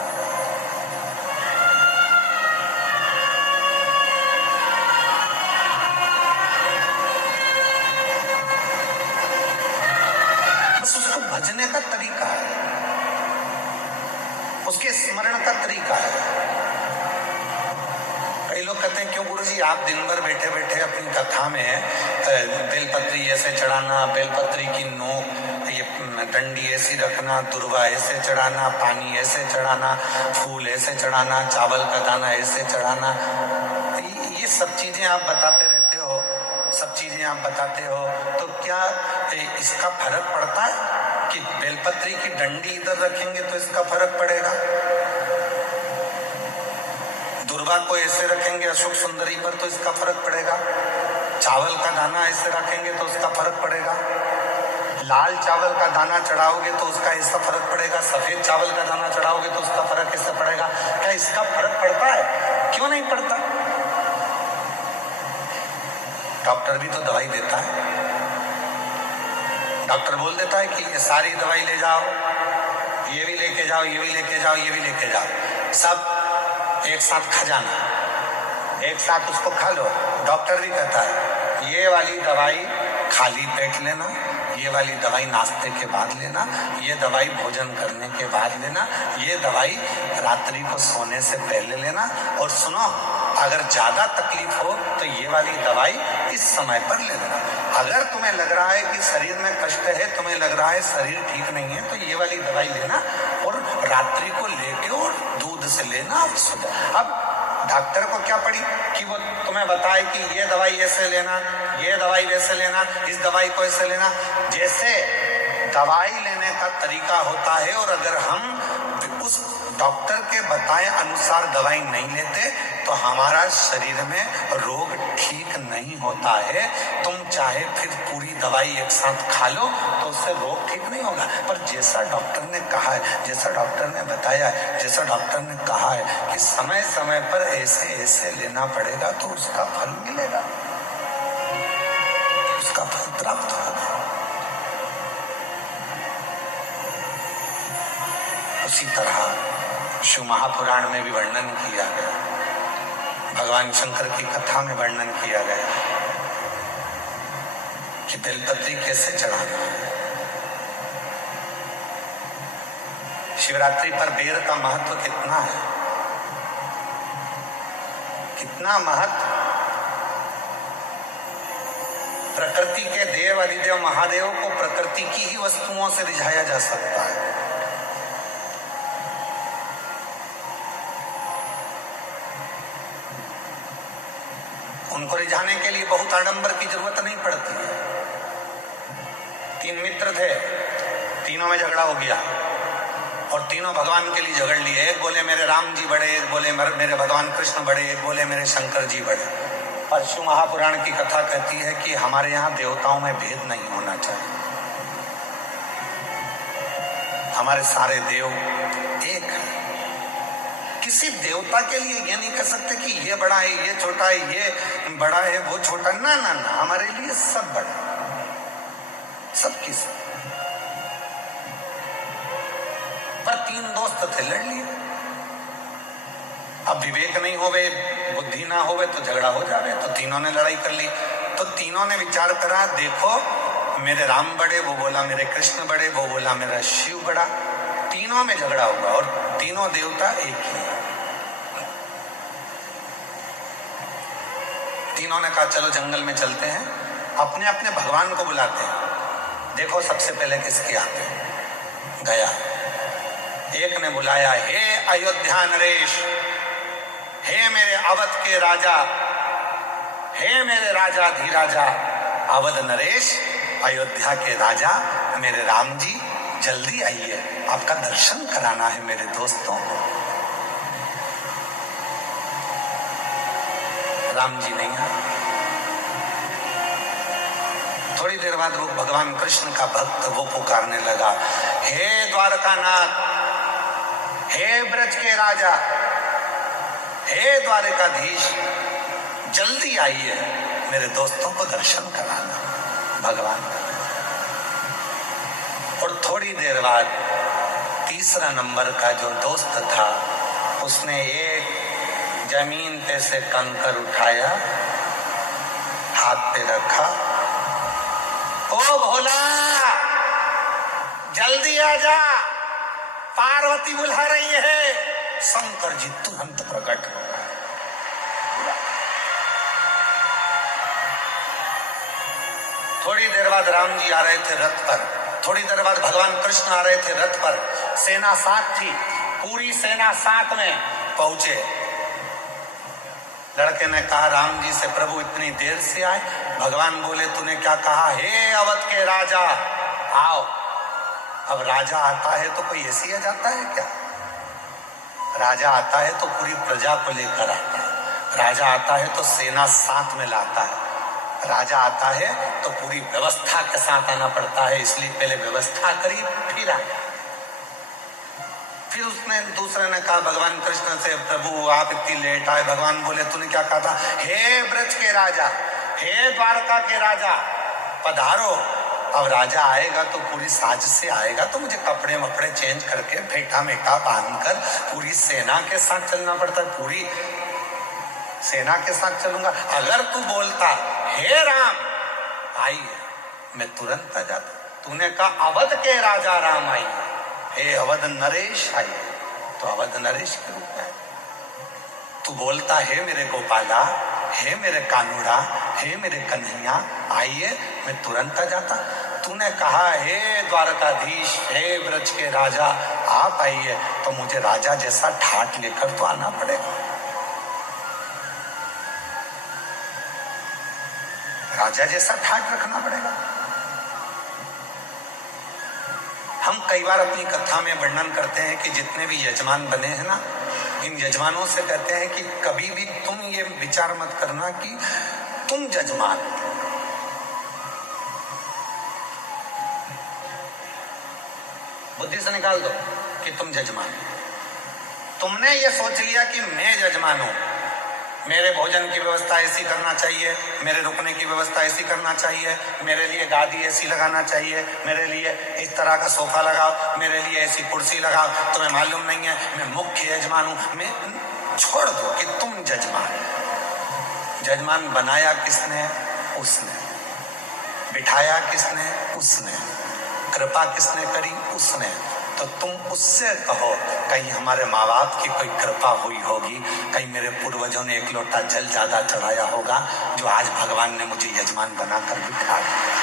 बस उसको भजने का तरीका है, उसके स्मरण का तरीका है। कई लोग कहते हैं क्यों गुरुजी आप दिन भर बैठे बैठे अपनी कथा में बेलपत्री ऐसे चढ़ाना, बेलपत्री की नोक, ये डंडी ऐसी रखना, दुर्वा ऐसे चढ़ाना, पानी ऐसे चढ़ाना, फूल ऐसे चढ़ाना, चावल का दाना ऐसे चढ़ाना, ये सब चीजें आप बताते रहते हो, सब चीजें आप बताते हो, तो क्या इसका फर्क पड़ता है? कि बेलपत्री की डंडी इधर रखेंगे तो इसका फर्क पड़ेगा, दुर्वा को ऐसे रखेंगे अशोक सुंदरी पर तो इसका फर्क पड़ेगा, चावल का दाना ऐसे रखेंगे तो उसका फर्क पड़ेगा, लाल चावल का दाना चढ़ाओगे तो उसका ऐसा फर्क पड़ेगा, सफेद चावल का दाना चढ़ाओगे तो उसका फर्क ऐसा पड़ेगा। क्या इसका फर्क पड़ता है? क्यों नहीं पड़ता? डॉक्टर भी तो दवाई देता है, डॉक्टर बोल देता है कि ये सारी दवाई ले जाओ, ये भी लेके जाओ, ये भी लेके जाओ, ये भी लेके जाओ, सब एक साथ खा जाना, एक साथ उसको खा लो। डॉक्टर भी कहता है ये वाली दवाई खाली पेट लेना, ये वाली दवाई नाश्ते के बाद लेना, ये दवाई भोजन करने के बाद लेना, ये दवाई रात्रि को सोने से पहले लेना, और सुनो अगर ज्यादा तकलीफ हो तो ये वाली दवाई इस समय पर ले लेना। अगर तुम्हें लग रहा है कि शरीर में कष्ट है, तुम्हें लग रहा है शरीर ठीक नहीं है, तो ये वाली दवाई लेना और रात्रि को लेके और दूध से लेना और सुबह। अब डॉक्टर को क्या पड़ी कि वो तुम्हें बताए कि ये दवाई ऐसे लेना, ये दवाई वैसे लेना, इस दवाई को ऐसे लेना। जैसे दवाई लेने का तरीका होता है, और अगर हम उस डॉक्टर के बताए अनुसार दवाई नहीं लेते तो हमारा शरीर में रोग ठीक नहीं होता है। तुम चाहे फिर पूरी दवाई एक साथ खा लो तो उससे रोग ठीक नहीं होगा, पर जैसा डॉक्टर ने कहा है, जैसा डॉक्टर ने बताया है, जैसा डॉक्टर ने कहा है कि समय समय पर ऐसे ऐसे लेना पड़ेगा तो उसका फल मिलेगा, उसका फल प्राप्त होगा। उसी तरह शिव महापुराण में भी वर्णन किया गया, भगवान शंकर की कथा में वर्णन किया गया कि बेलपत्री कैसे चढ़ाना है। शिवरात्रि पर बेर का महत्व कितना है, कितना महत्व। प्रकृति के देव अधिदेव महादेव को प्रकृति की ही वस्तुओं से रिझाया जा सकता है। उनको रिझाने के लिए बहुत आडंबर की जरूरत नहीं पड़ती है। 3 मित्र थे, तीनों में झगड़ा हो गया और तीनों भगवान के लिए झगड़ लिए। एक बोले मेरे राम जी बड़े, एक बोले मेरे भगवान कृष्ण बड़े, एक बोले मेरे शंकर जी बड़े। और शिव महापुराण की कथा कहती है कि हमारे यहाँ देवताओं में भेद नहीं होना चाहिए, हमारे सारे देव एक हैं। किसी देवता के लिए ये नहीं कह सकते कि ये बड़ा है, ये छोटा है, ये बड़ा है, वो छोटा। ना ना ना, हमारे लिए सब बड़ा, सब किस। पर 3 दोस्त थे, लड़ लिए। अब विवेक नहीं होवे, बुद्धि ना होवे तो झगड़ा हो जावे, तो तीनों ने लड़ाई कर ली। तो तीनों ने विचार करा, देखो मेरे राम बड़े, वो बोला मेरे कृष्ण बड़े, वो बोला मेरा शिव बड़ा। तीनों में झगड़ा हुआ और तीनों देवता एक ही। तीनों ने कहा चलो जंगल में चलते हैं, अपने अपने भगवान को बुलाते हैं, देखो सबसे पहले किसके आते हैं। गया, एक ने बुलाया, हे अयोध्या नरेश, हे मेरे अवध के राजा, हे मेरे राजा धीराजा, अवध नरेश, अयोध्या के राजा मेरे राम जी, जल्दी आइए, आपका दर्शन कराना है मेरे दोस्तों को। राम जी नहीं आए। थोड़ी देर बाद वो भगवान कृष्ण का भक्त वो पुकारने लगा, हे द्वारकानाथ, हे ब्रज के राजा, हे द्वारकाधीश, जल्दी आइए, मेरे दोस्तों को दर्शन कराना भगवान। और थोड़ी देर बाद तीसरा नंबर का जो दोस्त था, उसने एक जमीन पे से कंकर उठाया, हाथ पे रखा, ओ भोला जल्दी आ जा, पार्वती बुला रही है। शंकर जी तुरंत प्रकट हो गए। थोड़ी देर बाद राम जी आ रहे थे रथ पर, थोड़ी देर बाद भगवान कृष्ण आ रहे थे रथ पर, सेना साथ थी, पूरी सेना साथ में पहुंचे। लड़के ने कहा राम जी से, प्रभु इतनी देर से आए? भगवान बोले तूने क्या कहा? हे अवध के राजा, आओ। अब राजा आता है तो कोई ऐसी आ जाता है क्या? राजा आता है तो पूरी प्रजा को लेकर आता है, राजा आता है तो सेना साथ में लाता है, राजा आता है तो पूरी व्यवस्था के साथ आना पड़ता है, इसलिए पहले व्यवस्था करी फिर आया। फिर उसने दूसरे ने कहा भगवान कृष्ण से, प्रभु आप इतनी लेट आए। भगवान बोले तूने क्या कहा था? हे ब्रज के राजा, हे द्वारका के राजा, पधारो। अब राजा आएगा तो पूरी साज से आएगा, तो मुझे कपड़े वपड़े चेंज करके फेटा मेटा बांधकर पूरी सेना के साथ चलना पड़ता है, पूरी सेना के साथ चलूंगा। अगर तू बोलता हे राम आइए, मैं तुरंत आ जाता। तूने कहा अवध के राजा राम आइए, हे अवध नरेश आइए, तो अवध नरेश के रूप में तू बोलता है मेरे गोपाला, हे मेरे कानूड़ा, हे मेरे कन्हैया आइए, मैं तुरंत आ जाता। तूने कहा हे द्वारकाधीश, हे ब्रज के राजा आप आइए, तो मुझे राजा जैसा ठाट लेकर तो आना पड़ेगा। राजा जैसा ठाट रखना पड़ेगा। हम कई बार अपनी कथा में वर्णन करते हैं कि जितने भी यजमान बने हैं ना, इन यजमानों से कहते हैं कि कभी भी तुम ये विचार मत करना कि तुम यजमान, बुद्धि से निकाल दो कि तुम यजमान। तुमने ये सोच लिया कि मैं यजमान हूं, मेरे भोजन की व्यवस्था ऐसी करना चाहिए, मेरे रुकने की व्यवस्था ऐसी करना चाहिए, मेरे लिए गादी ऐसी लगाना चाहिए, मेरे लिए इस तरह का सोफा लगाओ, मेरे लिए ऐसी कुर्सी लगाओ। तुम्हें मालूम नहीं है मैं मुख्य यजमान हूं। मैं छोड़ दो कि तुम यजमान। यजमान बनाया किसने? उसने। बिठाया किसने? उसने। कृपा किसने करी? उसने। तो तुम उससे कहो कहीं हमारे माँ बाप की कोई कृपा हुई होगी, कहीं मेरे पूर्वजों ने एक लोटा जल ज्यादा चढ़ाया होगा, जो आज भगवान ने मुझे यजमान बनाकर बिठा दिया।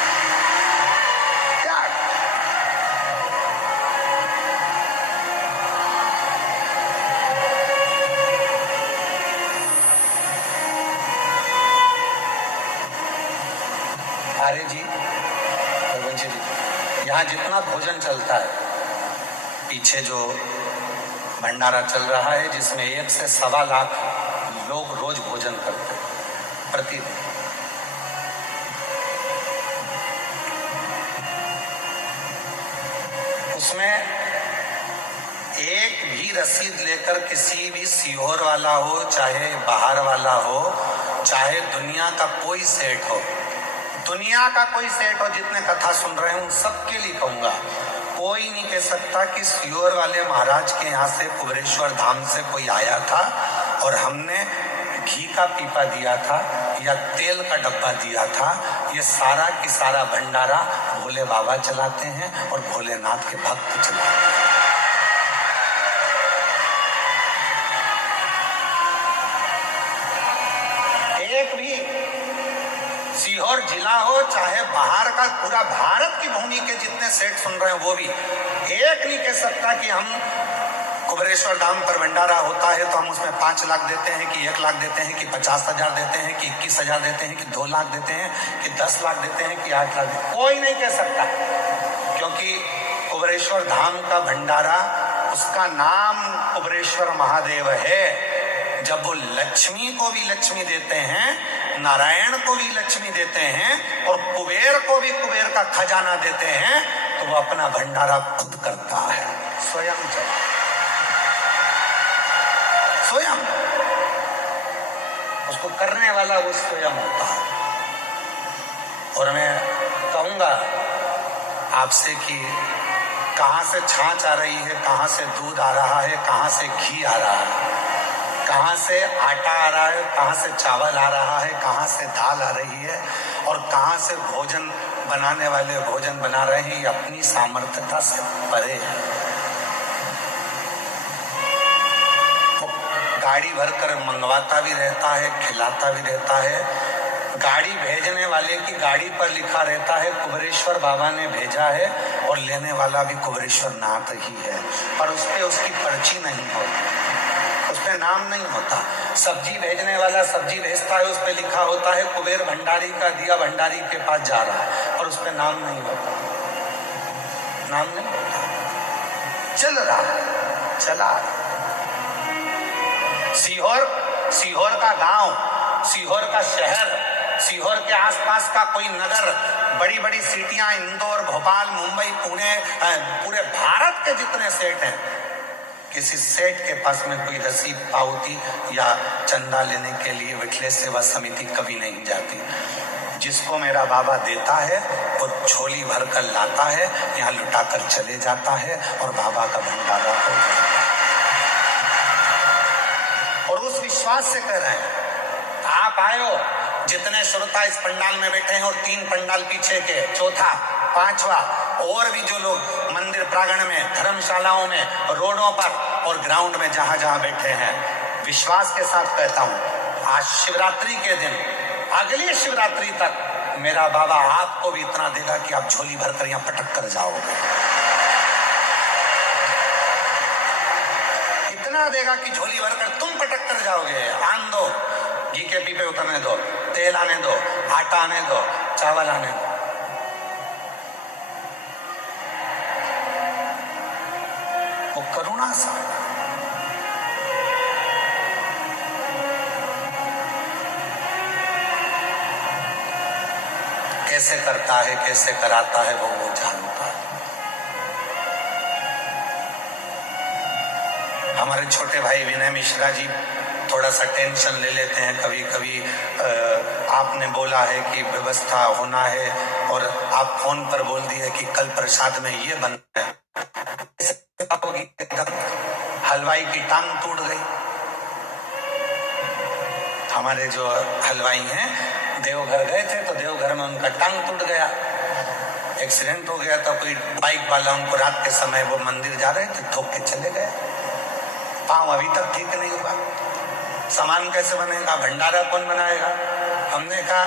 अरे जी यहाँ जितना भोजन चलता है, पीछे जो भंडारा चल रहा है जिसमें 1 से 1.25 लाख लोग रोज भोजन करते हैं प्रतिदिन, उसमें एक भी रसीद लेकर किसी भी सीहोर वाला हो, चाहे बाहर वाला हो, चाहे दुनिया का कोई सेठ हो, दुनिया का कोई सेठ हो, जितने कथा सुन रहे हैं उन सबके लिए कहूंगा, कोई नहीं कह सकता कि सीहोर वाले महाराज के यहाँ से कुबेरेश्वर धाम से कोई आया था और हमने घी का पीपा दिया था या तेल का डब्बा दिया था। ये सारा की सारा भंडारा भोले बाबा चलाते हैं और भोलेनाथ के भक्त चलाते हैं। एक भी सीहोर जिला हो, चाहे बाहर का, पूरा भारत की भूमि के जितने सेठ सुन रहे हैं वो भी एक नहीं कह सकता कि हम कुबेरेश्वर धाम पर भंडारा होता है तो हम उसमें 5 लाख देते हैं कि 1 लाख देते हैं कि 50,000 देते हैं कि 21,000 देते हैं कि 2 लाख देते हैं कि 10 लाख देते हैं कि 8 लाख देते हैं। कोई नहीं कह सकता, क्योंकि कुबेरेश्वर धाम का भंडारा, उसका नाम कुबेरेश्वर महादेव है। जब वो लक्ष्मी को भी लक्ष्मी देते हैं, नारायण को भी लक्ष्मी देते हैं और कुबेर को भी कुबेर का खजाना देते हैं, तो वो अपना भंडारा खुद करता है, स्वयं स्वयं उसको करने वाला वो स्वयं होता है। और मैं कहूंगा आपसे कि कहां से छाछ आ रही है, कहां से दूध आ रहा है, कहां से घी आ रहा है, कहां से आटा आ रहा है, कहां से चावल आ रहा है, कहां से दाल आ रही है और कहां से भोजन बनाने वाले भोजन बना रहे हैं, ये अपनी सामर्थ्यता से परे है। वो गाड़ी भरकर मंगवाता भी रहता है, खिलाता भी रहता है। गाड़ी भेजने वाले की गाड़ी पर लिखा रहता है कुबेरेश्वर बाबा ने भेजा है, और लेने वाला भी कुबेरेश्वर नाथ ही है, पर उस पर उसकी पर्ची नहीं होती, उस पर नाम नहीं होता। सब्जी भेजने वाला सब्जी भेजता है, उस पर लिखा होता है कुबेर भंडारी का दिया भंडारी के पास जा रहा है, और उस पर नाम नहीं होता, नाम नहीं होता। चल रहा, चला। सीहोर का गांव, सीहोर का शहर, सीहोर के आसपास का कोई नगर, बड़ी बड़ी सिटियां, इंदौर, भोपाल, मुंबई, पुणे, पूरे भारत के जितने सेठ हैं, किसी सेठ के पास में कोई रसीद, पावती या चंदा लेने के लिए विठले सेवा समिति कभी नहीं जाती। जिसको मेरा बाबा देता है वो झोली भर कर लाता है, यहाँ लुटाकर चले जाता है और बाबा का भंडारा हो जाता है। और उस विश्वास से कह रहे हैं, आप आयो, जितने श्रोता इस पंडाल में बैठे हैं और 3 पंडाल पीछे के, चौथा, 5वां, और भी जो लोग मंदिर प्रांगण में, धर्मशालाओं में, रोडों पर और ग्राउंड में जहां जहां बैठे हैं, विश्वास के साथ कहता हूं, आज शिवरात्रि के दिन, अगली शिवरात्रि तक मेरा बाबा आपको भी इतना देगा कि आप झोली भरकर यहां पटक कर जाओगे। इतना देगा कि झोली भरकर तुम पटक कर जाओगे। आन दो, घी के पीपे उतरने दो, तेल आने दो, आटा आने दो, चावल आने दो। वो करुणा सागर, कैसे करता है, कैसे कराता है, वो जानता है। हमारे छोटे भाई विनय मिश्रा जी थोड़ा सा टेंशन ले लेते हैं कभी कभी। आपने बोला है कि व्यवस्था होना है और आप फोन पर बोल दिए कि कल प्रसाद में ये बन है, हलवाई की टांग टूट गई। हमारे जो हलवाई हैं देवघर गए थे तो देवघर में उनका टांग टूट गया, एक्सीडेंट हो गया। तो कोई बाइक वाला उनको रात के समय, वो मंदिर जा रहे थे, ठोक के चले गए। पांव अभी तक ठीक नहीं हुआ। सामान कैसे बनेगा, भंडारा कौन बनाएगा? हमने कहा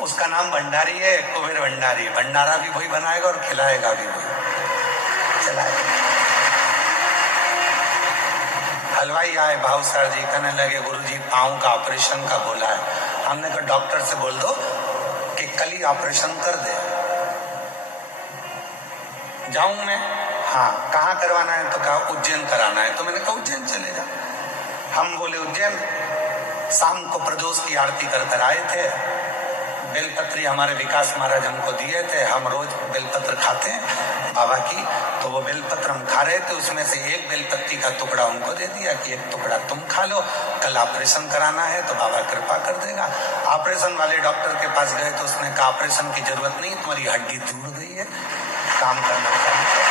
उसका नाम भंडारी है, कुबेर भंडारी, भंडारा भी वही बनाएगा और खिलाएगा भी वही, चलाएगा। हलवाई आए, भाव सर जी कहने लगे, गुरुजी पांव का ऑपरेशन का बोला है। हमने कहा डॉक्टर से बोल दो कि कल ही ऑपरेशन कर दे। जाऊं मैं? हाँ। कहाँ करवाना है? तो कहा उज्जैन कराना है। तो मैंने कहा उज्जैन चले जा। हम बोले उज्जैन। शाम को प्रदोष की आरती कर कर आए थे। बेलपत्री हमारे विकास महाराज हमको दिए थे, हम रोज बेलपत्र खाते हैं बाबा की। तो वो बेलपत्र हम खा रहे थे, उसमें से एक बेलपत्ती का टुकड़ा उनको दे दिया कि एक टुकड़ा तुम खा लो, कल ऑपरेशन कराना है तो बाबा कृपा कर देगा। ऑपरेशन वाले डॉक्टर के पास गए तो उसने कहा ऑपरेशन की जरूरत नहीं, तुम्हारी हड्डी टूट गई है, काम करना चाहिए।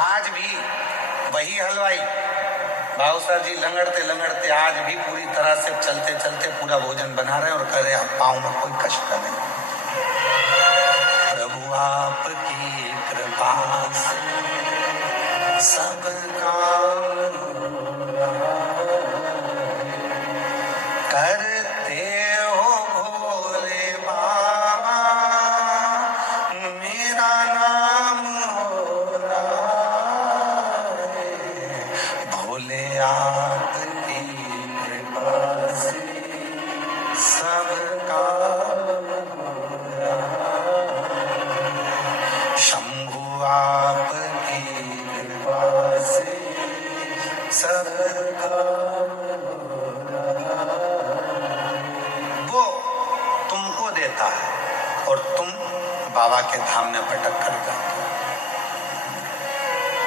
आज भी वही हलवाई भाव सर जी लंगड़ते लंगड़ते आज भी पूरी तरह से चलते चलते पूरा भोजन बना रहे हैं और कह रहे हैं पाँव में कोई कष्ट नहीं। प्रभु आपकी कृपा से सब काम करते हो भोले बाबा, मेरा नाम हो रहा है भोले, आपकी कृपा से सब काम हो रहा है। शंभु आपकी कृपा से सब काम हो रहा है। वो तुमको देता है और तुम बाबा के धाम में भटक कर जाते हो,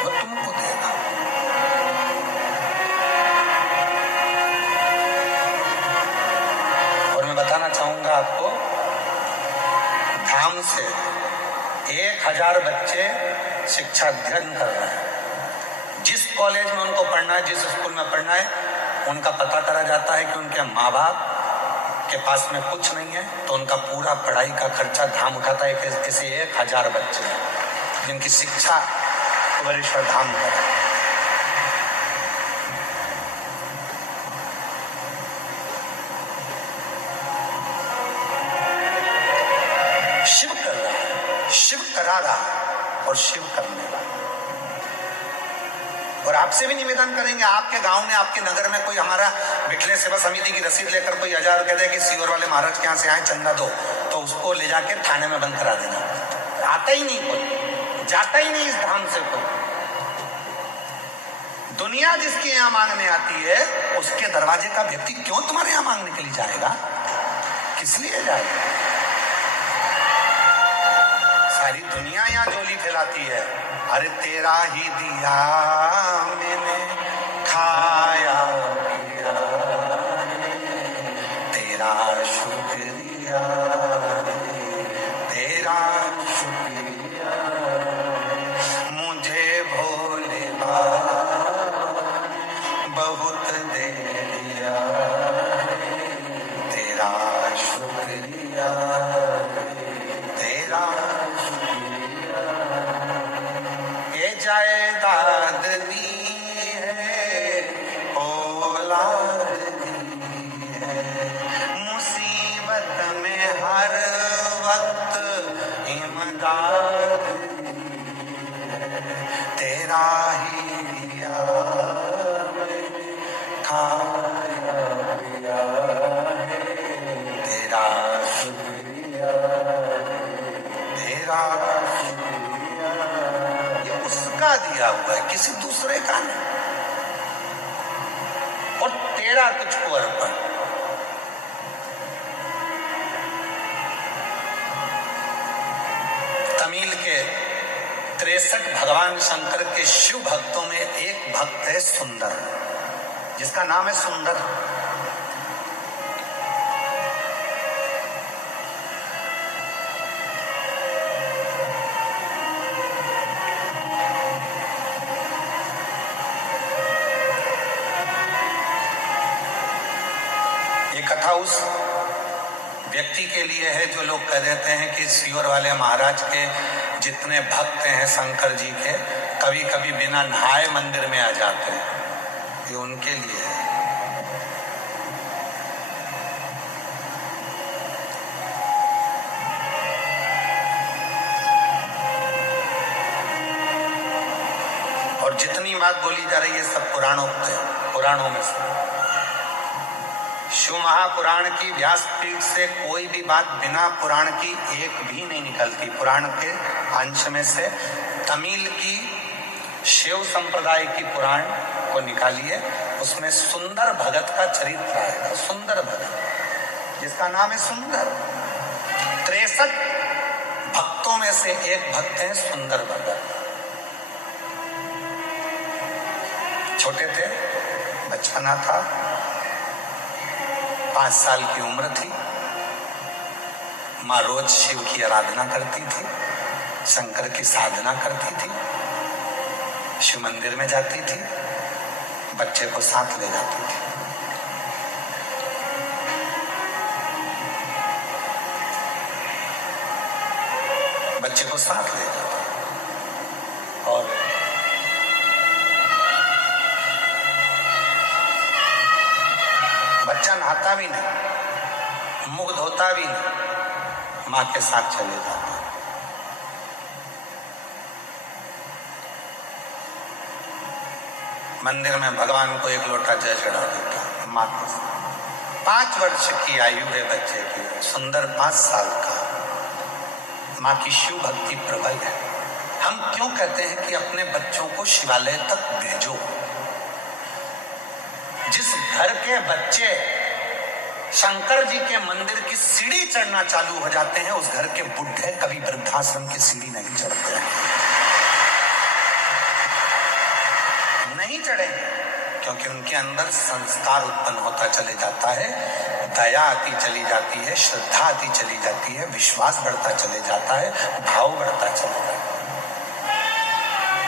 वो तुमको देगा। और मैं बताना चाहूंगा आपको, धाम से 1000 बच्चे शिक्षा अध्ययन कर रहे हैं। जिस कॉलेज में उनको पढ़ना है, जिस स्कूल में पढ़ना है, उनका पता करा जाता है कि उनके माँ बाप के पास में कुछ नहीं है, तो उनका पूरा पढ़ाई का खर्चा धाम उठाता है। ऐसे 1000 बच्चे हैं जिनकी शिक्षा कुबेरेश्वर धाम कर रहा है। शिव कर रहा है, शिव करा रहा है और शिव करने वाला। और आपसे भी निवेदन करेंगे, आपके गांव में, आपके नगर में कोई हमारा विठले सेवा समिति की रसीद लेकर कोई 1000 रुपए दे कि सीवर वाले महाराज के यहाँ से आए चंदा दो, तो उसको ले जाके थाने में बंद करा देना। आता ही नहीं कोई, जाता ही नहीं इस धाम से कोई। दुनिया जिसके यहां मांगने आती है उसके दरवाजे का व्यक्ति क्यों तुम्हारे यहां मांगने के लिए जाएगा? किस लिए जाएगा? सारी दुनिया यहां झोली फैलाती है, अरे तेरा ही दिया मैंने खाया पिया, तेरा शुक्रिया, तेरा शुक्रिया, मुझे भोले बहुत दे दिया, तेरा शुक्रिया, तेरा शुक्रिया। ये जायदाद दी है, औलाद दी है, मुसीबत में हर वक्त इमदाद दी है, तेरा ही दिया खाया पिया है, तेरा शुक्रिया, तेरा शुक्रिया। ये उसका दिया हुआ है, किसी दूसरे का नहीं। और तेरा तुझको अर्पण। तमिल के 63 भगवान शंकर के शिव भक्तों में एक भक्त है सुंदर, जिसका नाम है सुंदर। ये कथा उस व्यक्ति के लिए है जो लोग कह देते हैं कि सीहोर वाले महाराज के जितने भक्त हैं शंकर जी के, कभी कभी बिना नहाए मंदिर में आ जाते हैं। ये उनके लिए है। और जितनी बात बोली जा रही है सब पुराणोक्त है, पुराणों में से। शिव महापुराण की व्यासपीठ से कोई भी बात बिना पुराण की एक भी नहीं निकलती। पुराण के अंश में से तमिल की शिव संप्रदाय की पुराण को निकालिए, उसमें सुंदर भगत का चरित्र आएगा। सुंदर भगत, जिसका नाम है सुंदर। 63 भक्तों में से एक भक्त है सुंदर भगत। छोटे थे, बचपना था, 5 साल की उम्र थी। माँ रोज शिव की आराधना करती थी, शंकर की साधना करती थी, शिव मंदिर में जाती थी, बच्चे को साथ ले जाती थी। बच्चे को साथ ले जाती और बच्चा नहाता भी नहीं, मुख धोता भी नहीं, माँ के साथ चले जाता। मंदिर में भगवान को एक लोटा जल चढ़ा देता माँ के साथ। 5 वर्ष की आयु है बच्चे की, सुंदर 5 साल का। माँ की शिव भक्ति प्रबल है। हम क्यों कहते हैं कि अपने बच्चों को शिवालय तक भेजो? जिस घर के बच्चे शंकर जी के मंदिर की सीढ़ी चढ़ना चालू हो जाते हैं, उस घर के बुढ़े कभी वृद्धाश्रम की सीढ़ी नहीं चढ़ते हैं। नहीं चढ़ेंगे, क्योंकि उनके अंदर संस्कार उत्पन्न होता चले जाता है, दया आती चली जाती है, श्रद्धा आती चली जाती है, विश्वास बढ़ता चले जाता है, भाव बढ़ता चला जाता है।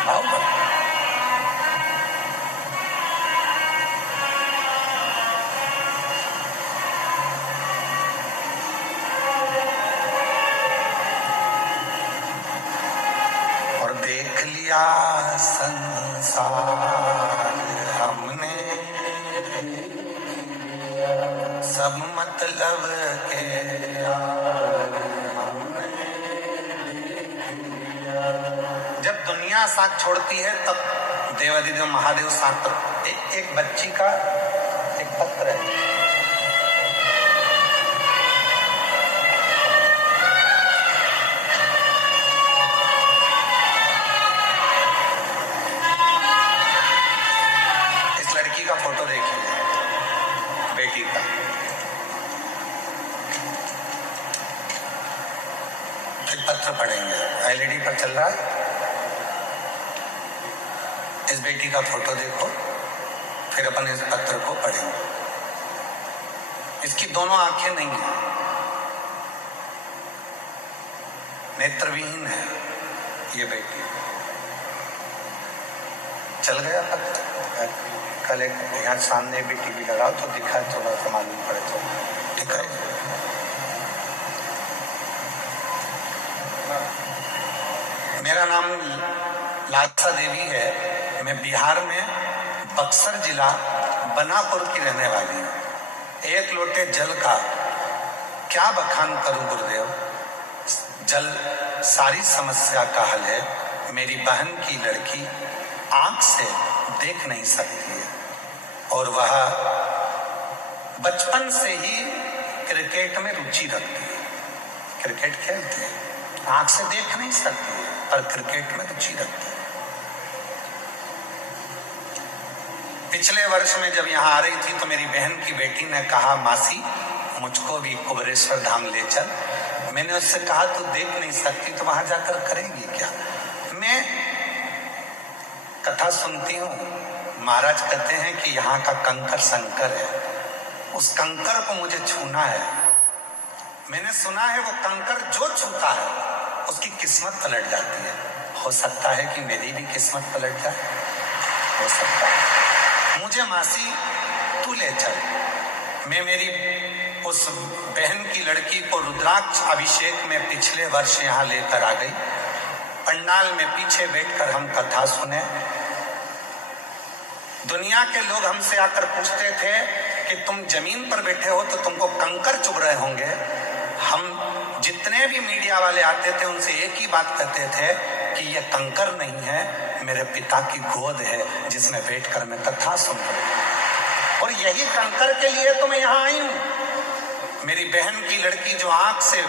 भाव बढ़ता। देख लिया संसार हमने, सब मतलब के यार हमने। जब दुनिया साथ छोड़ती है तब देवादिदेव महादेव साथ। एक बच्ची का एक पत्र है, पत्र पढ़ेंगे। एलईडी पर चल रहा है। इस बेटी का फोटो देखो, फिर अपन इस पत्र को पढ़ेंगे। इसकी दोनों आंखें नहीं है, नेत्रविहीन है ये बेटी। चल गया पत्र। कल एक यहाँ सामने भी टीवी लगाओ तो दिखा, थोड़ा सा मालूम पड़े तो ठीक है। मेरा नाम लालसा देवी है। मैं बिहार में बक्सर जिला बनापुर की रहने वाली हूँ। एक लोटे जल का क्या बखान करूं गुरुदेव। जल सारी समस्या का हल है। मेरी बहन की लड़की आंख से देख नहीं सकती है और वह बचपन से ही क्रिकेट में रुचि रखती है। क्रिकेट खेलती है, आंख से देख नहीं सकती है पर क्रिकेट में रुचि रखती है। पिछले वर्ष में जब यहाँ आ रही थी तो मेरी बहन की बेटी ने कहा, मासी मुझको भी कुबेरेश्वर धाम ले चल। मैंने उससे कहा, तू देख नहीं सकती तो वहां जाकर करेगी क्या। मैं कथा सुनती हूँ, महाराज कहते हैं कि यहाँ का कंकर संकर है, उस कंकर को मुझे छूना है। मैंने सुना है वो कंकर जो छूता है उसकी किस्मत पलट जाती है। हो सकता है कि मेरी भी किस्मत पलट जाए, हो सकता है। मुझे मासी तू ले चल। मैं मेरी उस बहन की लड़की को रुद्राक्ष अभिषेक में पिछले वर्ष यहाँ लेकर आ गई। पंडाल में पीछे बैठकर हम कथा सुने। दुनिया के लोग हमसे आकर पूछते थे कि तुम जमीन पर बैठे हो तो तुमको कंकर चुभ रहे होंगे। हम जितने भी मीडिया वाले आते थे उनसे एक ही बात कहते थे कि ये कंकर नहीं है, मेरे पिता की गोद है जिसमें बैठकर मैं कथा सुन रही हूं। और यही कंकर के लिए तो मैं यहाँ आई हूं। मेरी बहन की लड़की जो आंख से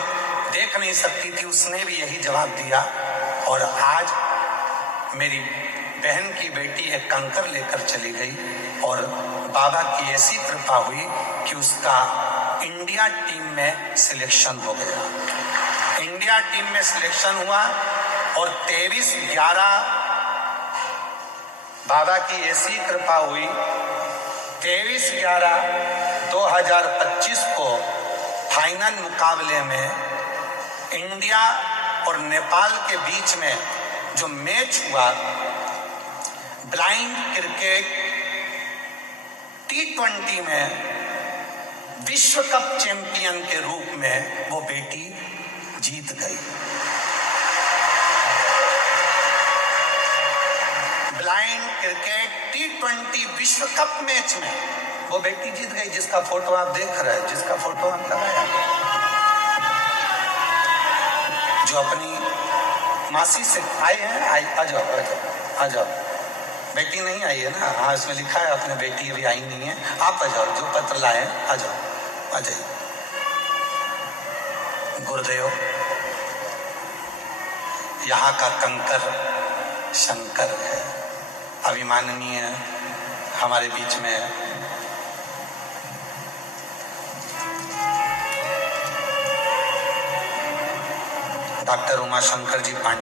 देख नहीं सकती थी उसने भी यही जवाब दिया। और आज मेरी बहन की बेटी एक कंकर लेकर चली गई और बाबा की ऐसी कृपा हुई कि उसका इंडिया टीम में सिलेक्शन हो गया। इंडिया टीम में सिलेक्शन हुआ और 23/11 बाबा की ऐसी कृपा हुई, 23/11/2025 को फाइनल मुकाबले में इंडिया और नेपाल के बीच में जो मैच हुआ, ब्लाइंड क्रिकेट T20 में विश्व कप चैंपियन के रूप में वो बेटी जीत गई। ब्लाइंड क्रिकेट T20 विश्व कप मैच में वो बेटी जीत गई, जिसका फोटो आप देख रहे हैं, जिसका फोटो आप लगाया, जो अपनी मासी से आए हैं। आ जाओ आ जाओ आ जाओ। बेटी नहीं आई है ना? हाँ, इसमें लिखा है अपने बेटी अभी आई नहीं है। आप आ जाओ, जो पत्र लाए आ जाओ, आ जाइए। गुरुदेव, यहाँ का कंकर शंकर है, अभिमाननीय हमारे बीच में है। डॉक्टर उमाशंकर जी पांडे